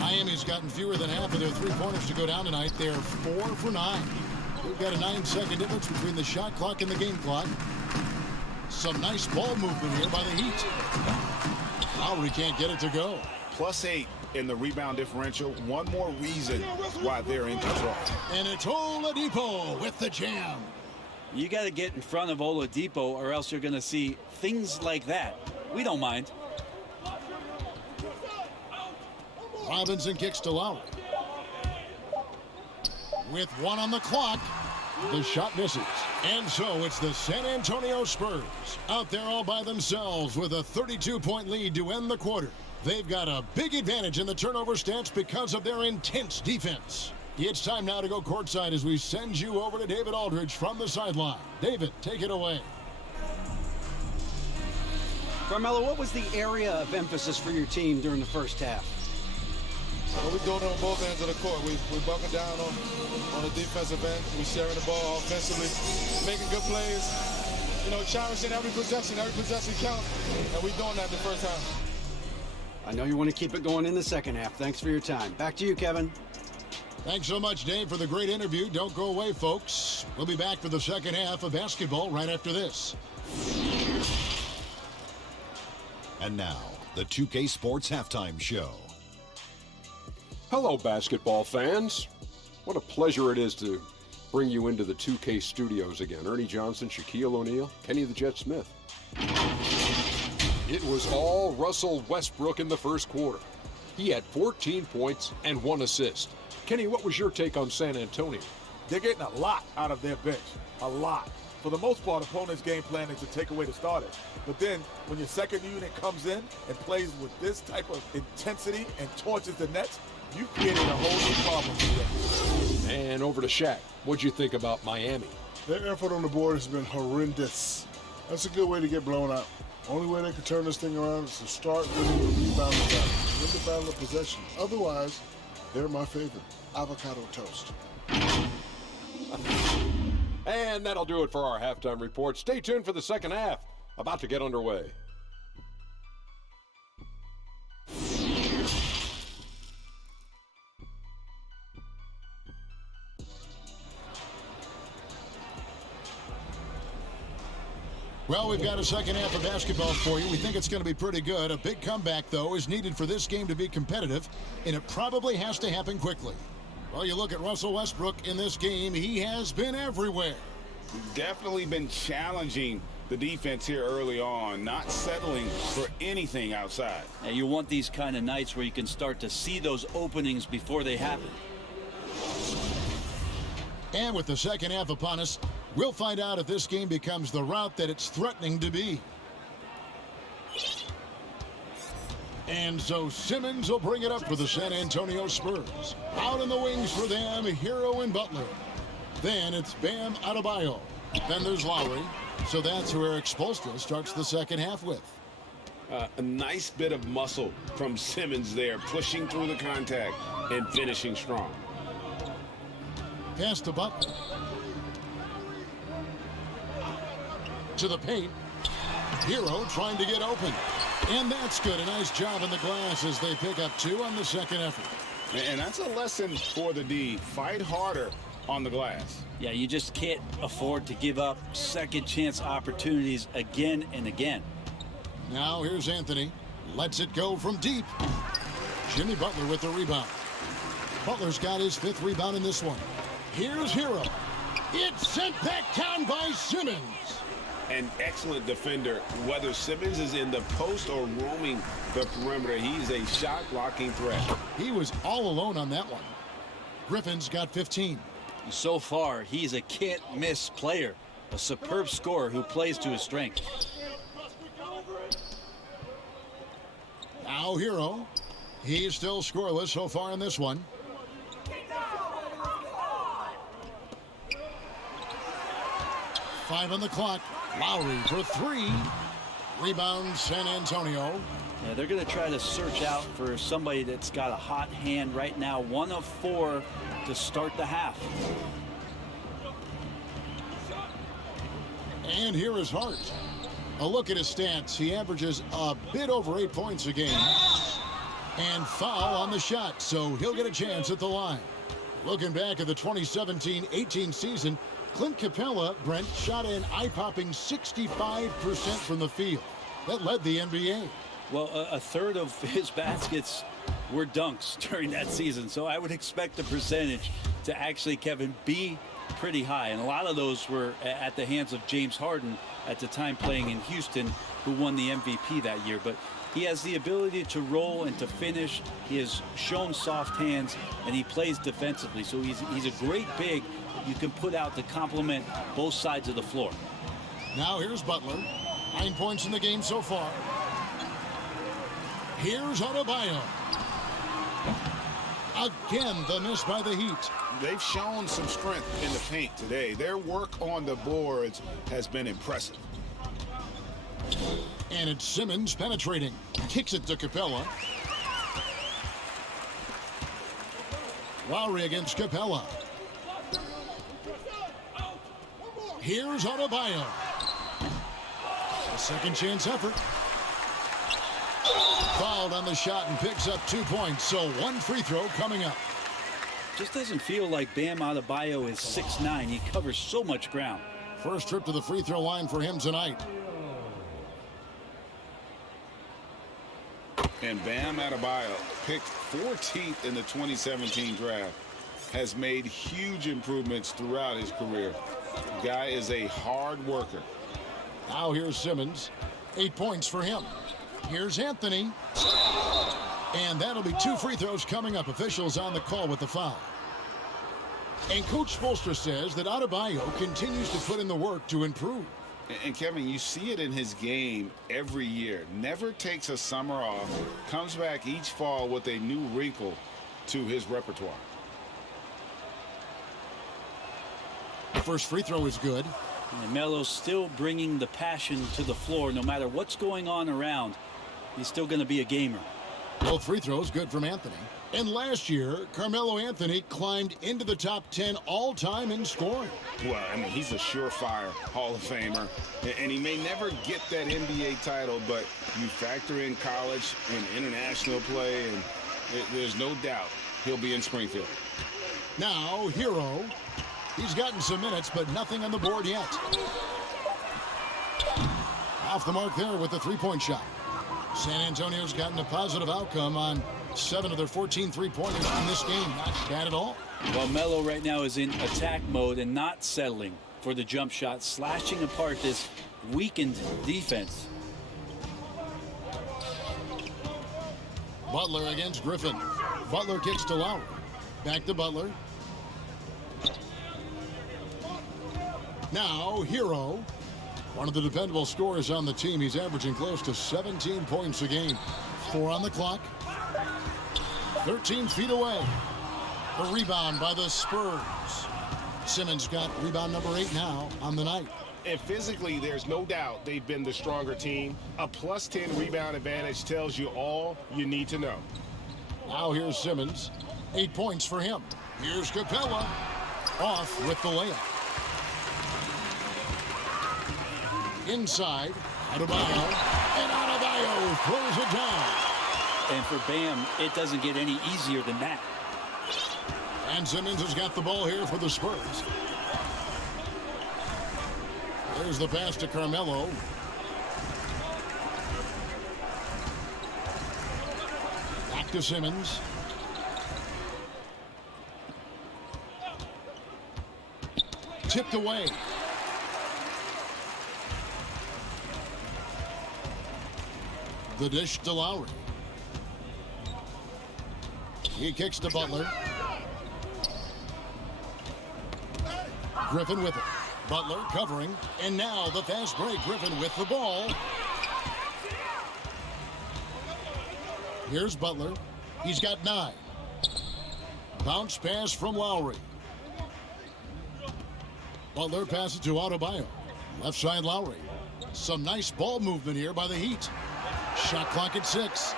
Miami's gotten fewer than half of their three-pointers to go down tonight. They're 4 for 9. We've got a 9-second difference between the shot clock and the game clock. Some nice ball movement here by the Heat. Lowry can't get it to go. +8 in the rebound differential. One more reason why they're in control. And it's Oladipo with the jam. You got to get in front of Oladipo or else you're going to see things like that. We don't mind. Robinson kicks to Lowry. With 1 on the clock, the shot misses. And so it's the San Antonio Spurs out there all by themselves with a 32-point lead to end the quarter. They've got a big advantage in the turnover stats because of their intense defense. It's time now to go courtside as we send you over to David Aldridge from the sideline. David, take it away. Carmelo, what was the area of emphasis for your team during the first half? Well, we're doing it on both ends of the court. We're bucking down on the defensive end. We're sharing the ball offensively, making good plays. You know, cherishing every possession counts, and we're doing that the first half. I know you want to keep it going in the second half. Thanks for your time. Back to you, Kevin. Thanks so much, Dave, for the great interview. Don't go away, folks. We'll be back for the second half of basketball right after this. And now, the 2K Sports Halftime Show. Hello, basketball fans. What a pleasure it is to bring you into the 2K studios again. Ernie Johnson, Shaquille O'Neal, Kenny the Jet Smith. It was all Russell Westbrook in the first quarter. He had 14 points and 1 assist. Kenny, what was your take on San Antonio? They're getting a lot out of their bench. A lot. For the most part, opponents' game plan is to take away the starters. But then, when your second unit comes in and plays with this type of intensity and torches the Nets, you've created a whole new problem for them. And over to Shaq. What'd you think about Miami? Their effort on the board has been horrendous. That's a good way to get blown out. Only way they can turn this thing around is to start winning the rebound and battle. Win the battle of possession. Otherwise, they're my favorite. Avocado toast. And that'll do it for our halftime report. Stay tuned for the second half. About to get underway. Well, we've got a second half of basketball for you. We think it's going to be pretty good. A big comeback, though, is needed for this game to be competitive, and it probably has to happen quickly. Well, you look at Russell Westbrook in this game. He has been everywhere. Definitely been challenging the defense here early on, not settling for anything outside. And you want these kind of nights where you can start to see those openings before they happen. And with the second half upon us, we'll find out if this game becomes the route that it's threatening to be. And so Simmons will bring it up for the San Antonio Spurs. Out in the wings for them, Hero and Butler. Then it's Bam Adebayo. Then there's Lowry. So that's who Eric Spoelstra starts the second half with. A nice bit of muscle from Simmons there, pushing through the contact and finishing strong. Pass to Butler. To the paint. Hero trying to get open. And that's good. A nice job in the glass as they pick up 2 on the second effort. And that's a lesson for the D. Fight harder on the glass. Yeah, you just can't afford to give up second chance opportunities again and again. Now here's Anthony. Lets it go from deep. Jimmy Butler with the rebound. Butler's got his 5th rebound in this one. Here's Hero. It's sent back down by Simmons. An excellent defender, whether Simmons is in the post or roaming the perimeter. He's a shot-blocking threat. He was all alone on that one. Griffin's got 15. So far, he's a can't-miss player, a superb scorer who plays to his strength. Now Hero. He's still scoreless so far in this one. Five on the clock. Lowry for 3. Rebound San Antonio. Yeah, they're going to try to search out for somebody that's got a hot hand right now. 1 of 4 to start the half. And here is Hart. A look at his stats. He averages a bit over 8 points a game. And foul on the shot, so he'll get a chance at the line. Looking back at the 2017-18 season, Clint Capella, Brent, shot an eye-popping 65% from the field. That led the NBA. Well, a third of his baskets were dunks during that season, so I would expect the percentage to actually, Kevin, be pretty high. And a lot of those were at the hands of James Harden at the time playing in Houston, who won the MVP that year. But he has the ability to roll and to finish. He has shown soft hands, and he plays defensively. So he's a great big you can put out to complement both sides of the floor. Now here's Butler. 9 points in the game so far. Here's Adebayo. Again, the miss by the Heat. They've shown some strength in the paint today. Their work on the boards has been impressive. And it's Simmons penetrating. Kicks it to Capella. Lowry against Capella. Here's Adebayo. A second chance effort. Fouled on the shot and picks up 2 points. So 1 free throw coming up. Just doesn't feel like Bam Adebayo is 6'9". He covers so much ground. First trip to the free throw line for him tonight. And Bam Adebayo picked 14th in the 2017 draft. has made huge improvements throughout his career. The guy is a hard worker. Now here's Simmons. 8 points for him. Here's Anthony. And that'll be 2 free throws coming up. Officials on the call with the foul. And Coach Spoelstra says that Adebayo continues to put in the work to improve. And Kevin, you see it in his game every year. Never takes a summer off. Comes back each fall with a new wrinkle to his repertoire. First free throw is good. And Melo's still bringing the passion to the floor. No matter what's going on around, he's still going to be a gamer. Both free throws good from Anthony. And last year, Carmelo Anthony climbed into the top 10 all-time in scoring. Well, I mean, he's a surefire Hall of Famer. And he may never get that NBA title, but you factor in college and international play, and there's no doubt he'll be in Springfield. Now, Hero. He's gotten some minutes, but nothing on the board yet. Off the mark there with the three-point shot. San Antonio's gotten a positive outcome on 7 of their 14 three-pointers in this game. Not bad at all. Well, Melo right now is in attack mode and not settling for the jump shot, slashing apart this weakened defense. Butler against Griffin. Butler kicks to Lowry. Back to Butler. Now, Hero, one of the dependable scorers on the team. He's averaging close to 17 points a game. 4 on the clock. 13 feet away. The rebound by the Spurs. Simmons got rebound number 8 now on the night. And physically, there's no doubt they've been the stronger team. A plus 10 rebound advantage tells you all you need to know. Now here's Simmons. 8 points for him. Here's Capella. Off with the layup. Inside, Adebayo, and Adebayo throws it down. And for Bam, it doesn't get any easier than that. And Simmons has got the ball here for the Spurs. There's the pass to Carmelo. Back to Simmons. Tipped away. The dish to Lowry. He kicks to Butler. Griffin with it. Butler covering. And now the fast break. Griffin with the ball. Here's Butler. He's got 9. Bounce pass from Lowry. Butler passes to Adebayo. Left side Lowry. Some nice ball movement here by the Heat. Shot clock at 6.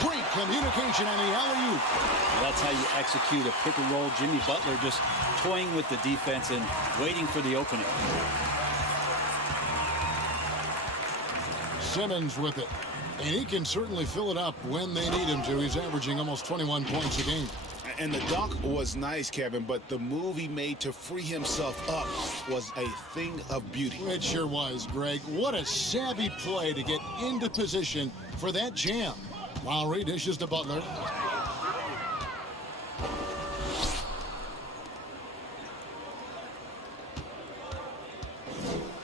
Great communication on the alley-oop. Well, that's how you execute a pick and roll. Jimmy Butler just toying with the defense and waiting for the opening. Simmons with it. And he can certainly fill it up when they need him to. He's averaging almost 21 points a game. And the dunk was nice, Kevin, but the move he made to free himself up was a thing of beauty. It sure was, Greg. What a savvy play to get into position for that jam. Lowry dishes to Butler.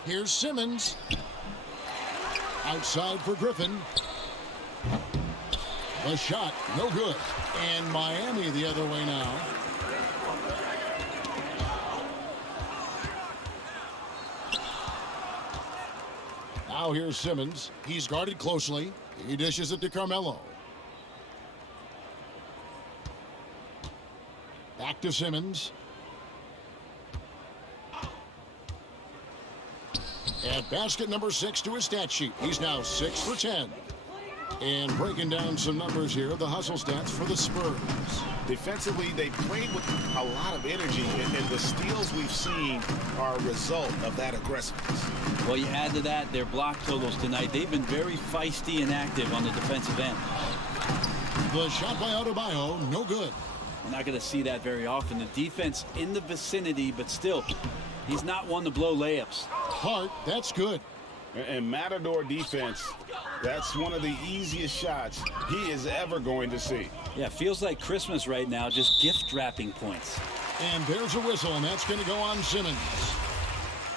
Here's Simmons. Outside for Griffin. The shot, no good. And Miami the other way now. Now here's Simmons. He's guarded closely. He dishes it to Carmelo. Back to Simmons. At basket number 6 to his stat sheet. He's now 6 for 10. And breaking down some numbers here, the hustle stats for the Spurs. Defensively, they played with a lot of energy, and the steals we've seen are a result of that aggressiveness. Well, you add to that their block totals tonight. They've been very feisty and active on the defensive end. The shot by Adebayo, no good. You're not going to see that very often. The defense in the vicinity, but still, he's not one to blow layups. Hart, that's good. And Matador defense, that's one of the easiest shots he is ever going to see. Yeah, feels like Christmas right now, just gift wrapping points. And there's a whistle, and that's going to go on Simmons.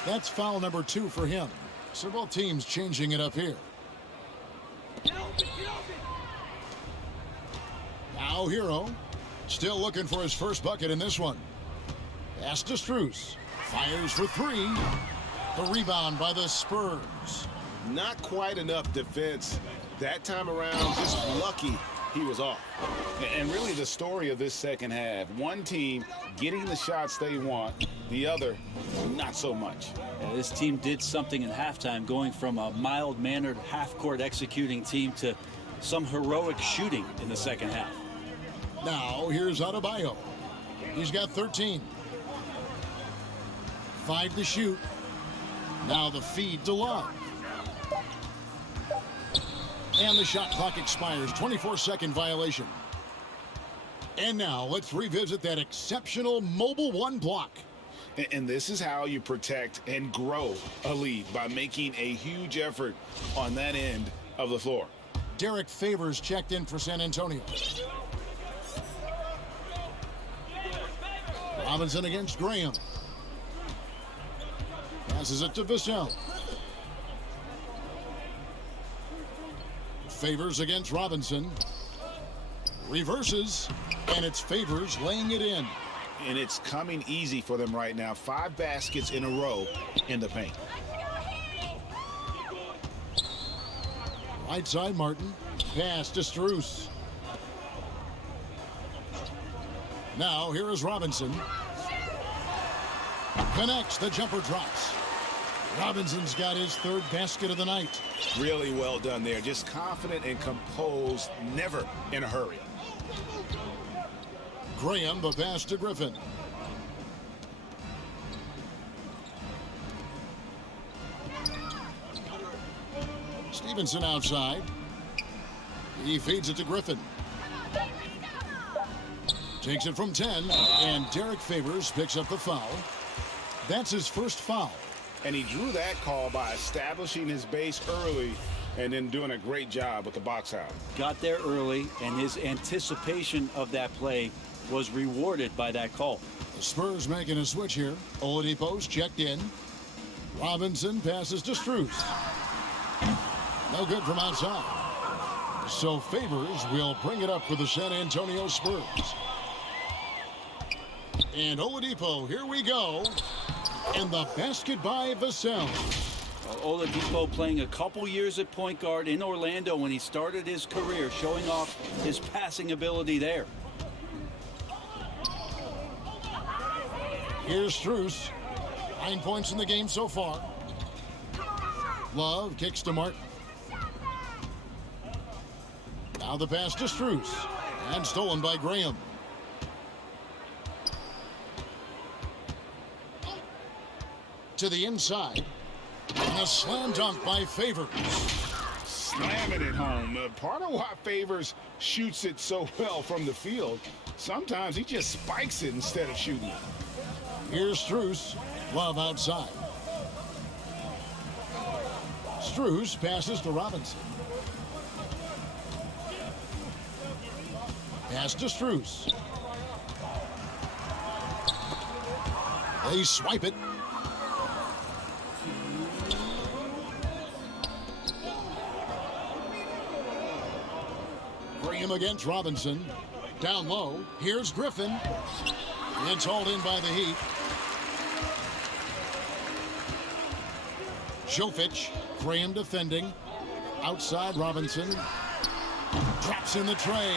That's foul number 2 for him. So both teams changing it up here. Now Hero, still looking for his first bucket in this one. Pass to Strus. Fires for 3. The rebound by the Spurs. Not quite enough defense that time around. Just lucky he was off. And really the story of this second half, one team getting the shots they want, the other not so much. Yeah, this team did something in halftime, going from a mild-mannered half-court executing team to some heroic shooting in the second half. Now here's Adebayo. He's got 13. 5 to shoot. Now the feed to Love. And the shot clock expires. 24-second violation. And now let's revisit that exceptional mobile 1 block. And this is how you protect and grow a lead, by making a huge effort on that end of the floor. Derek Favors checked in for San Antonio. Robinson against Graham. Passes it to Vassell. Favors against Robinson. Reverses, and it's Favors laying it in. And it's coming easy for them right now. 5 baskets in a row in the paint. Right side, Martin. Pass to Strus. Now, here is Robinson. Connects, the jumper drops. Robinson's got his 3rd basket of the night. Really well done there. Just confident and composed, never in a hurry. Graham, the pass to Griffin. Stevenson outside. He feeds it to Griffin. Takes it from 10, and Derek Favors picks up the foul. That's his first foul. And he drew that call by establishing his base early and then doing a great job with the box out. Got there early, and his anticipation of that play was rewarded by that call. The Spurs making a switch here. Oladipo's checked in. Robinson passes to Strus. No good from outside. So Favors will bring it up for the San Antonio Spurs. And Oladipo, here we go. And the basket by Vassell. Well, Oladipo playing a couple years at point guard in Orlando when he started his career, showing off his passing ability there. Here's Strus. 9 points in the game so far. Love kicks to Martin. Now the pass to Strus. And stolen by Graham. To the inside. And a slam dunk by Favors. Slamming it home. Part of why Favors shoots it so well from the field, sometimes he just spikes it instead of shooting it. Here's Strus. Love outside. Strus passes to Robinson. Pass to Strus. They swipe it. Graham against Robinson. Down low. Here's Griffin. It's hauled in by the Heat. Jovic. Graham defending. Outside Robinson. Drops in the tray.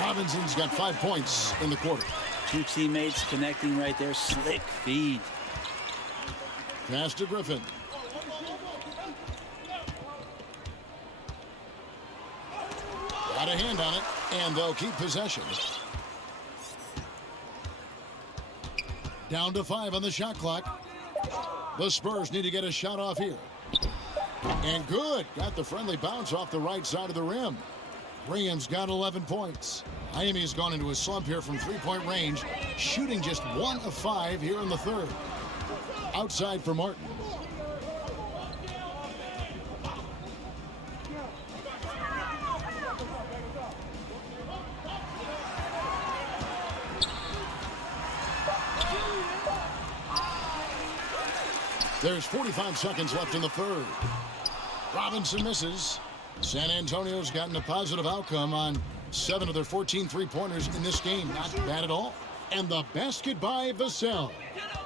Robinson's got 5 points in the quarter. 2 teammates connecting right there. Slick feed. Pass to Griffin. Got a hand on it, and they'll keep possession. Down to 5 on the shot clock. The Spurs need to get a shot off here. And good. Got the friendly bounce off the right side of the rim. Graham's got 11 points. Miami's gone into a slump here from 3-point range, shooting just 1 of 5 here in the third. Outside for Martin. There's 45 seconds left in the third. Robinson misses. San Antonio's gotten a positive outcome on 7 of their 14 three-pointers in this game. Not bad at all. And the basket by Vassell.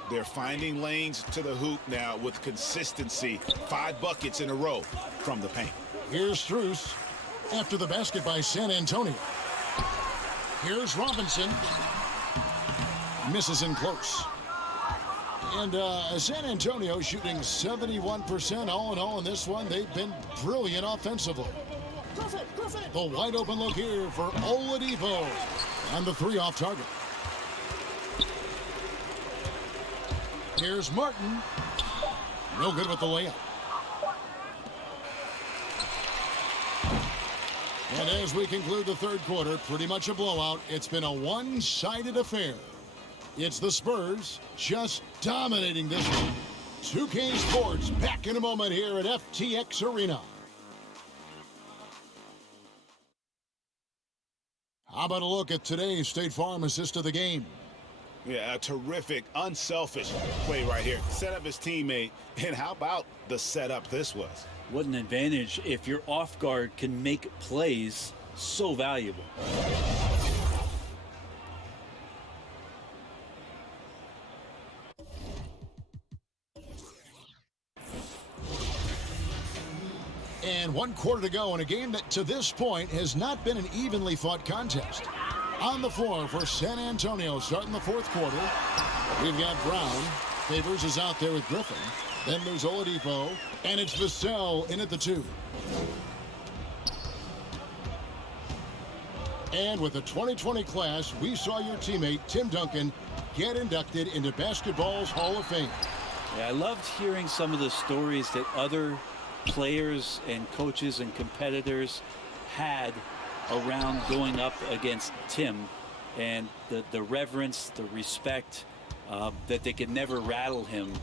They're finding lanes to the hoop now with consistency. 5 buckets in a row from the paint. Here's Strus after the basket by San Antonio. Here's Robinson. Misses in close. And San Antonio shooting 71% all in all in this one. They've been brilliant offensively. The wide open look here for Oladipo. And the 3 off target. Here's Martin. No good with the layup. And as we conclude the third quarter, pretty much a blowout. It's been a one-sided affair. It's the Spurs just dominating this one. 2K Sports back in a moment here at FTX Arena. How about a look at today's State Farm assist of the game? Yeah, a terrific, unselfish play right here. Set up his teammate, and how about the setup this was? What an advantage if your off guard can make plays so valuable. And 1 quarter to go in a game that to this point has not been an evenly fought contest. On the floor for San Antonio starting the fourth quarter. We've got Brown. Favors is out there with Griffin. Then there's Oladipo. And it's Vassell in at the 2. And with the 2020 class, we saw your teammate, Tim Duncan, get inducted into basketball's Hall of Fame. Yeah, I loved hearing some of the stories that other players and coaches and competitors had around going up against Tim, and the reverence, the respect, that they could never rattle him.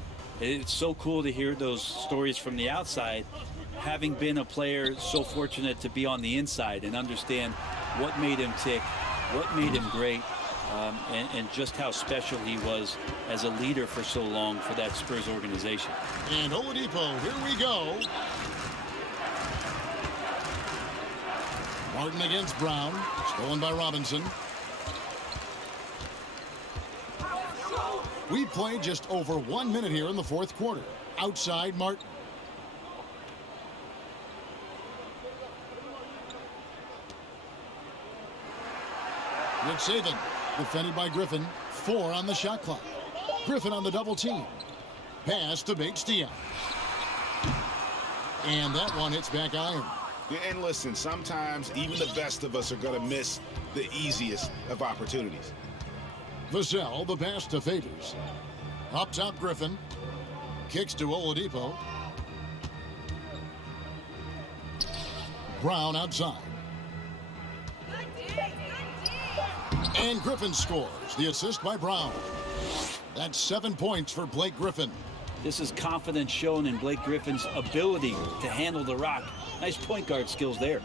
It's so cool to hear those stories from the outside, having been a player so fortunate to be on the inside and understand what made him tick, what made him great, and just how special he was as a leader for so long for that Spurs organization. And Oladipo, here we go. Martin against Brown, stolen by Robinson. We've played just over 1 minute here in the fourth quarter. Outside Martin. Nick Saban, defended by Griffin. 4 on the shot clock. Griffin on the double team. Pass to Bates-Diop. And that one hits back iron. Yeah, and listen, sometimes even the best of us are going to miss the easiest of opportunities. Vassell, the pass to Favors. Up top, Griffin. Kicks to Oladipo. Brown outside. And Griffin scores. The assist by Brown. That's 7 points for Blake Griffin. This is confidence shown in Blake Griffin's ability to handle the rock. Nice point guard skills there.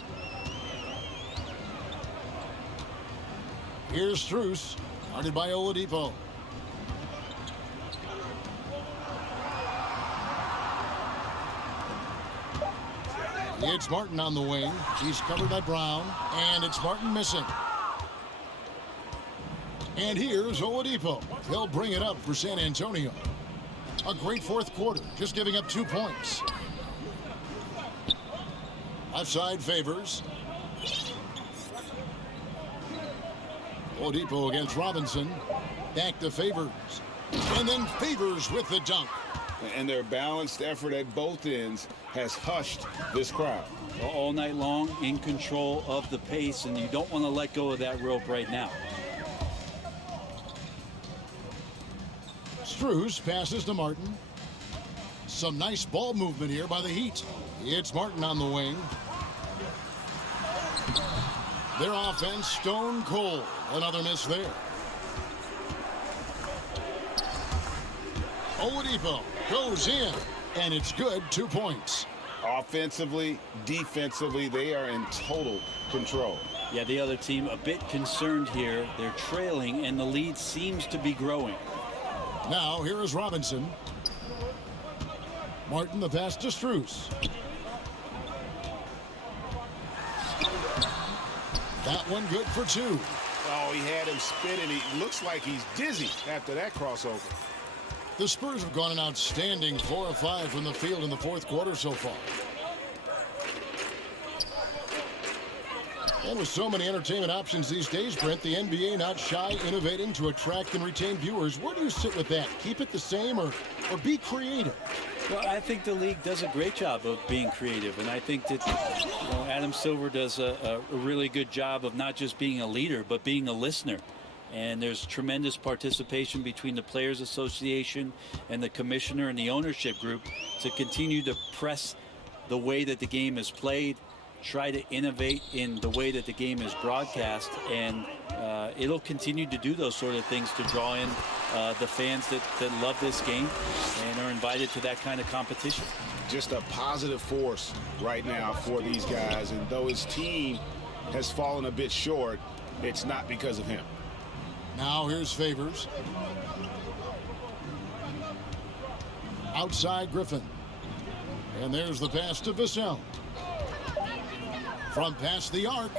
Here's Strus, guarded by Oladipo. It's Martin on the wing. He's covered by Brown, and it's Martin missing. And here's Oladipo. He'll bring it up for San Antonio. A great fourth quarter, just giving up 2 points. Offside Favors. Oladipo against Robinson. Back to Favors. And then Favors with the dunk. And their balanced effort at both ends has hushed this crowd. All night long, in control of the pace, and you don't want to let go of that rope right now. Strus passes to Martin. Some nice ball movement here by the Heat. It's Martin on the wing. Their offense stone cold. Another miss there. Oladipo goes in, and it's good. 2 points. Offensively, defensively, they are in total control. Yeah, the other team a bit concerned here. They're trailing, and the lead seems to be growing. Now, here is Robinson. Martin the pass to Strus. That one good for 2. Oh, he had him spinning. He looks like he's dizzy after that crossover. The Spurs have gone an outstanding 4 of 5 from the field in the fourth quarter so far. And with so many entertainment options these days, Brent, the NBA not shy innovating to attract and retain viewers. Where do you sit with that? Keep it the same or be creative? Well, I think the league does a great job of being creative, and I think that Adam Silver does a really good job of not just being a leader, but being a listener. And there's tremendous participation between the Players Association and the commissioner and the ownership group to continue to press the way that the game is played, try to innovate in the way that the game is broadcast, and it'll continue to do those sort of things to draw in the fans that love this game and are invited to that kind of competition. Just a positive force right now for these guys, and though his team has fallen a bit short, it's not because of him. Now here's Favors. Outside Griffin. And there's the pass to Vassell. From past the arc.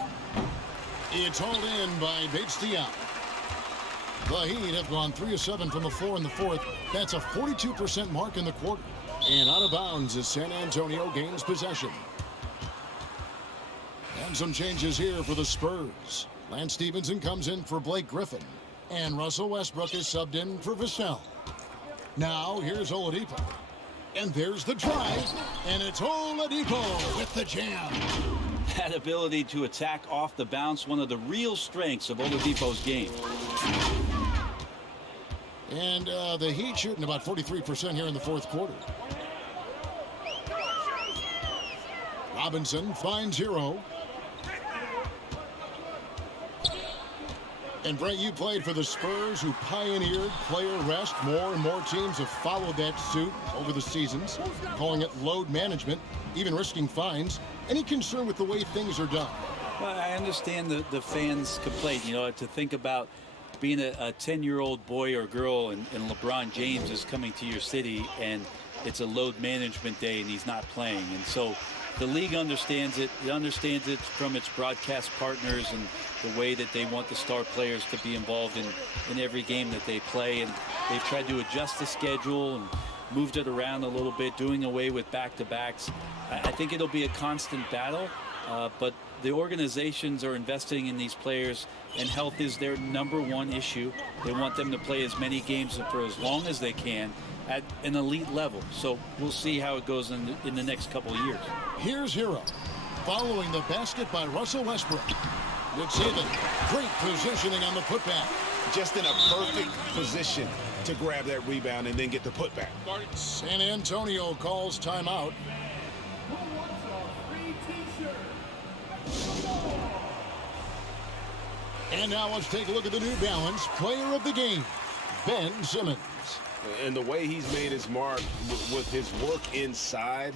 It's hauled in by Bates-Diop. The Heat have gone 3 of 7 from the floor in the fourth. That's a 42% mark in the quarter. And out of bounds as San Antonio gains possession. And some changes here for the Spurs. Lance Stevenson comes in for Blake Griffin. And Russell Westbrook is subbed in for Vassell. Now here's Oladipo. And there's the drive. And it's Oladipo with the jam. That ability to attack off the bounce, one of the real strengths of Oladipo's game. And the Heat shooting about 43% here in the fourth quarter. Robinson finds Hero. And Brent, you played for the Spurs, who pioneered player rest. More and more teams have followed that suit over the seasons, calling it load management, even risking fines. Any concern with the way things are done? Well, I understand the fans' complaint, to think about being a 10-year-old boy or girl and LeBron James is coming to your city and it's a load management day and he's not playing. And so the league understands it. It understands it from its broadcast partners and the way that they want the star players to be involved in every game that they play. And they've tried to adjust the schedule and moved it around a little bit, doing away with back-to-backs. I think it'll be a constant battle, but the organizations are investing in these players, and health is their #1 issue. They want them to play as many games for as long as they can at an elite level. So we'll see how it goes in the next couple of years. Here's Hero, following the basket by Russell Westbrook. Let's see the great positioning on the putback. Just in a perfect position to grab that rebound and then get the putback. San Antonio calls timeout. And now let's take a look at the New Balance player of the game, Ben Simmons. And the way he's made his mark with his work inside,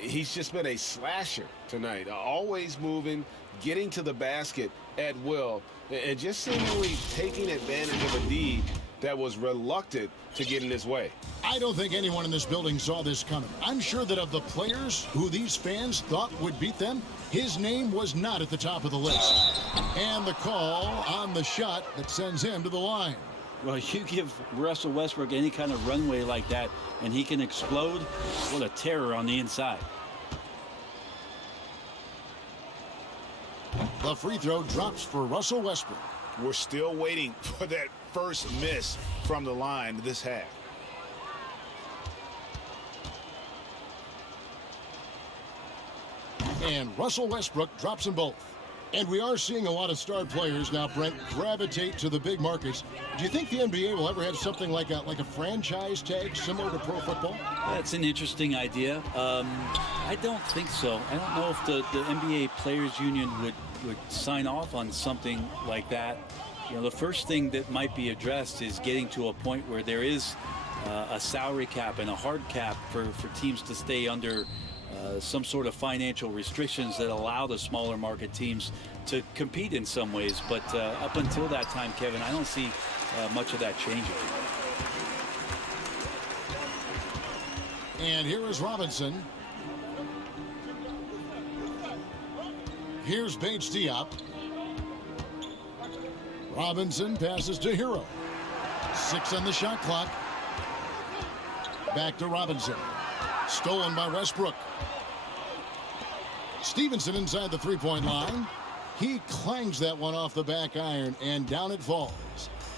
he's just been a slasher tonight. Always moving, getting to the basket at will, and just seemingly taking advantage of a D that was reluctant to get in his way. I don't think anyone in this building saw this coming. I'm sure that of the players who these fans thought would beat them, his name was not at the top of the list. And the call on the shot that sends him to the line. Well, you give Russell Westbrook any kind of runway like that, and he can explode. What a terror on the inside. The free throw drops for Russell Westbrook. We're still waiting for that first miss from the line this half. And Russell Westbrook drops them both. And we are seeing a lot of star players now, Brent, gravitate to the big markets. Do you think the NBA will ever have something like a franchise tag similar to pro football? That's an interesting idea. I don't think so. I don't know if the NBA Players Union would sign off on something like that. The first thing that might be addressed is getting to a point where there is a salary cap and a hard cap for teams to stay under some sort of financial restrictions that allow the smaller market teams to compete in some ways. But up until that time, Kevin, I don't see much of that changing. And here is Robinson. Here's Bates Diop. Robinson passes to Hero. 6 on the shot clock. Back to Robinson. Stolen by Westbrook. Stevenson inside the three-point line. He clangs that one off the back iron, and down it falls.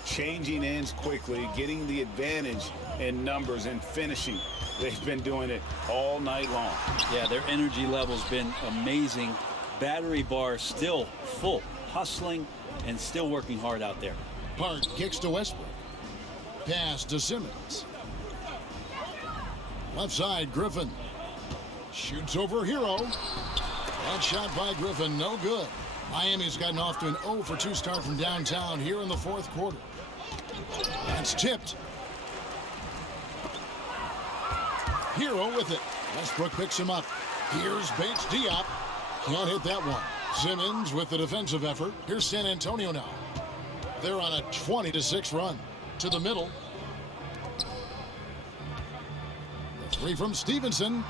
Changing ends quickly, getting the advantage in numbers and finishing. They've been doing it all night long. Yeah, their energy level's been amazing. Battery bar still full, hustling and still working hard out there. Park kicks to Westbrook. Pass to Simmons. Left side, Griffin. Shoots over Hero. That shot by Griffin, no good. Miami's gotten off to an 0 for 2 start from downtown here in the fourth quarter. That's tipped. Hero with it. Westbrook picks him up. Here's Bates Diop. Can't hit that one. Simmons with the defensive effort. Here's San Antonio now. They're on a 20-6 run. To the middle. The three from Stevenson.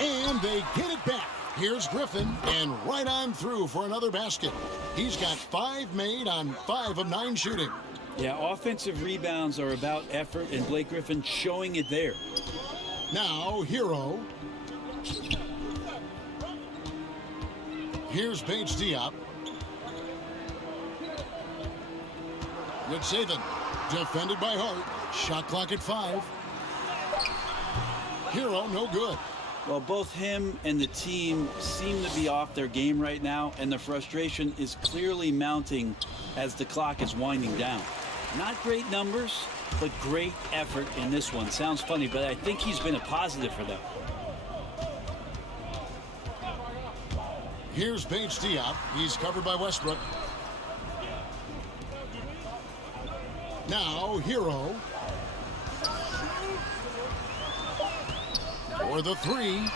And they get it back. Here's Griffin, and right on through for another basket. He's got 5 made on 5 of 9 shooting. Yeah, offensive rebounds are about effort, and Blake Griffin showing it there. Now, Hero. Here's Bates Diop. Good saving. Defended by Hart. Shot clock at 5. Hero, no good. Well, both him and the team seem to be off their game right now, and the frustration is clearly mounting as the clock is winding down. Not great numbers, but great effort in this one. Sounds funny, but I think he's been a positive for them. Here's Bates Diop. He's covered by Westbrook. Now, Hero. For the 3.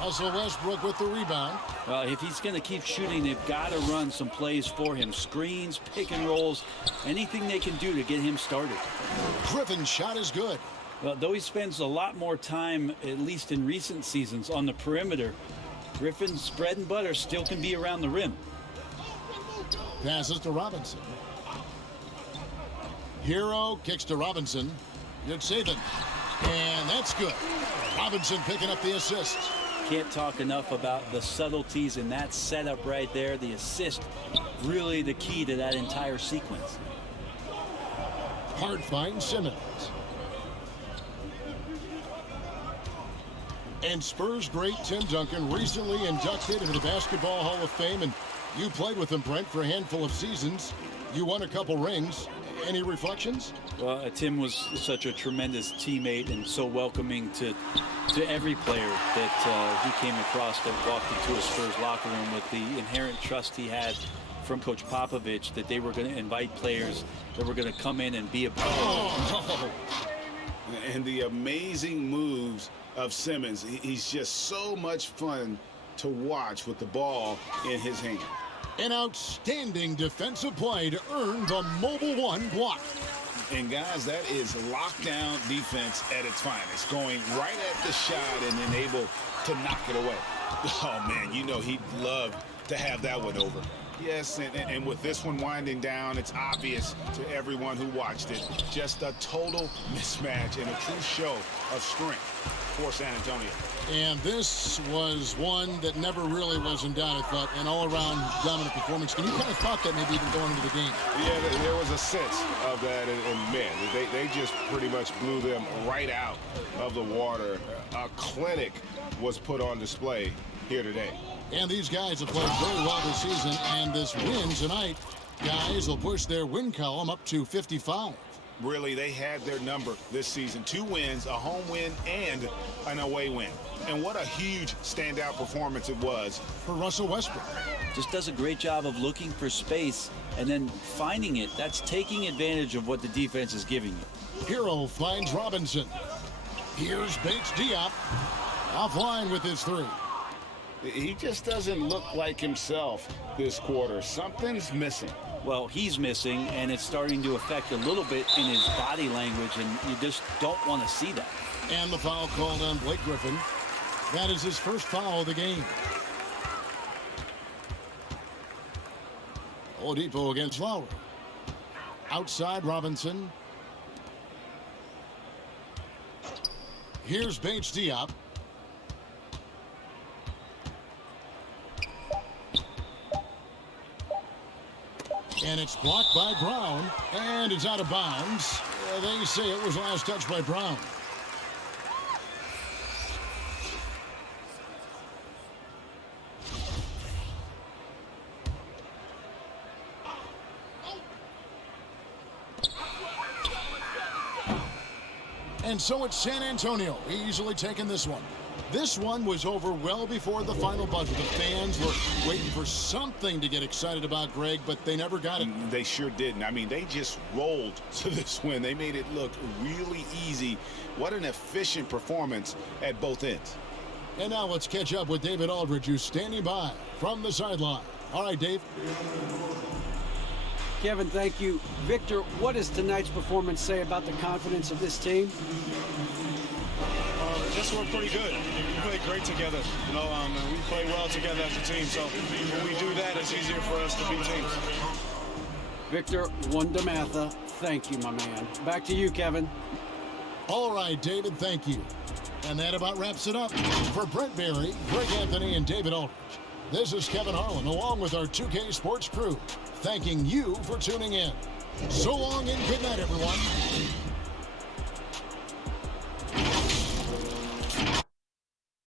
Russell Westbrook with the rebound. Well, if he's going to keep shooting, they've got to run some plays for him. Screens, pick and rolls, anything they can do to get him started. Griffin's shot is good. Well, though he spends a lot more time, at least in recent seasons, on the perimeter, Griffin's bread and butter still can be around the rim. Passes to Robinson. Hero kicks to Robinson. Good saving. And that's good. Robinson picking up the assist. Can't talk enough about the subtleties in that setup right there. The assist, really the key to that entire sequence. Hard find Simmons. And Spurs great Tim Duncan recently inducted into the Basketball Hall of Fame. And you played with him, Brent, for a handful of seasons. You won a couple rings. Any reflections? Well, Tim was such a tremendous teammate and so welcoming to every player that he came across that walked into a Spurs locker room, with the inherent trust he had from Coach Popovich that they were going to invite players that were going to come in and be a part of it. And the amazing moves of Simmons. He's just so much fun to watch with the ball in his hand. An outstanding defensive play to earn the Mobile One block. And guys, that is lockdown defense at its finest. Going right at the shot and then able to knock it away. Oh man, you know he'd love to have that one over. Yes, and with this one winding down, it's obvious to everyone who watched it. Just a total mismatch and a true show of strength for San Antonio. And this was one that never really was in doubt, I thought, an all-around dominant performance. And you kind of thought that maybe even going into the game. Yeah, there was a sense of that, and man, they just pretty much blew them right out of the water. A clinic was put on display here today. And these guys have played very well this season, and this win tonight, guys will push their win column up to 55. Really, they had their number this season. 2 wins, a home win, and an away win. And what a huge standout performance it was for Russell Westbrook. Just does a great job of looking for space and then finding it. That's taking advantage of what the defense is giving you. Hero finds Robinson. Here's Bates Diop. Offline with his 3. He just doesn't look like himself this quarter. Something's missing. well, he's missing, and it's starting to affect a little bit in his body language, and you just don't want to see that. And the foul called on Blake Griffin. That is his first foul of the game. Oladipo against Lowry. Outside Robinson. Here's Bates Diop. And it's blocked by Brown. And it's out of bounds. They say it was last touched by Brown. And so it's San Antonio easily taking this one. This one was over well before the final buzzer. The fans were waiting for something to get excited about, Greg, but they never got it. They sure didn't. I mean, they just rolled to this win. They made it look really easy. What an efficient performance at both ends. And now let's catch up with David Aldridge, who's standing by from the sideline. All right, Dave. Kevin, thank you. Victor, what does tonight's performance say about the confidence of this team? Just we're pretty good. We play great together. You know, we play well together as a team. So when we do that, it's easier for us to beat teams. Victor Wondermatha, thank you, my man. Back to you, Kevin. All right, David, thank you. And that about wraps it up. For Brent Barry, Greg Anthony, and David Aldridge, this is Kevin Harlan, along with our 2K Sports crew, thanking you for tuning in. So long and good night, everyone.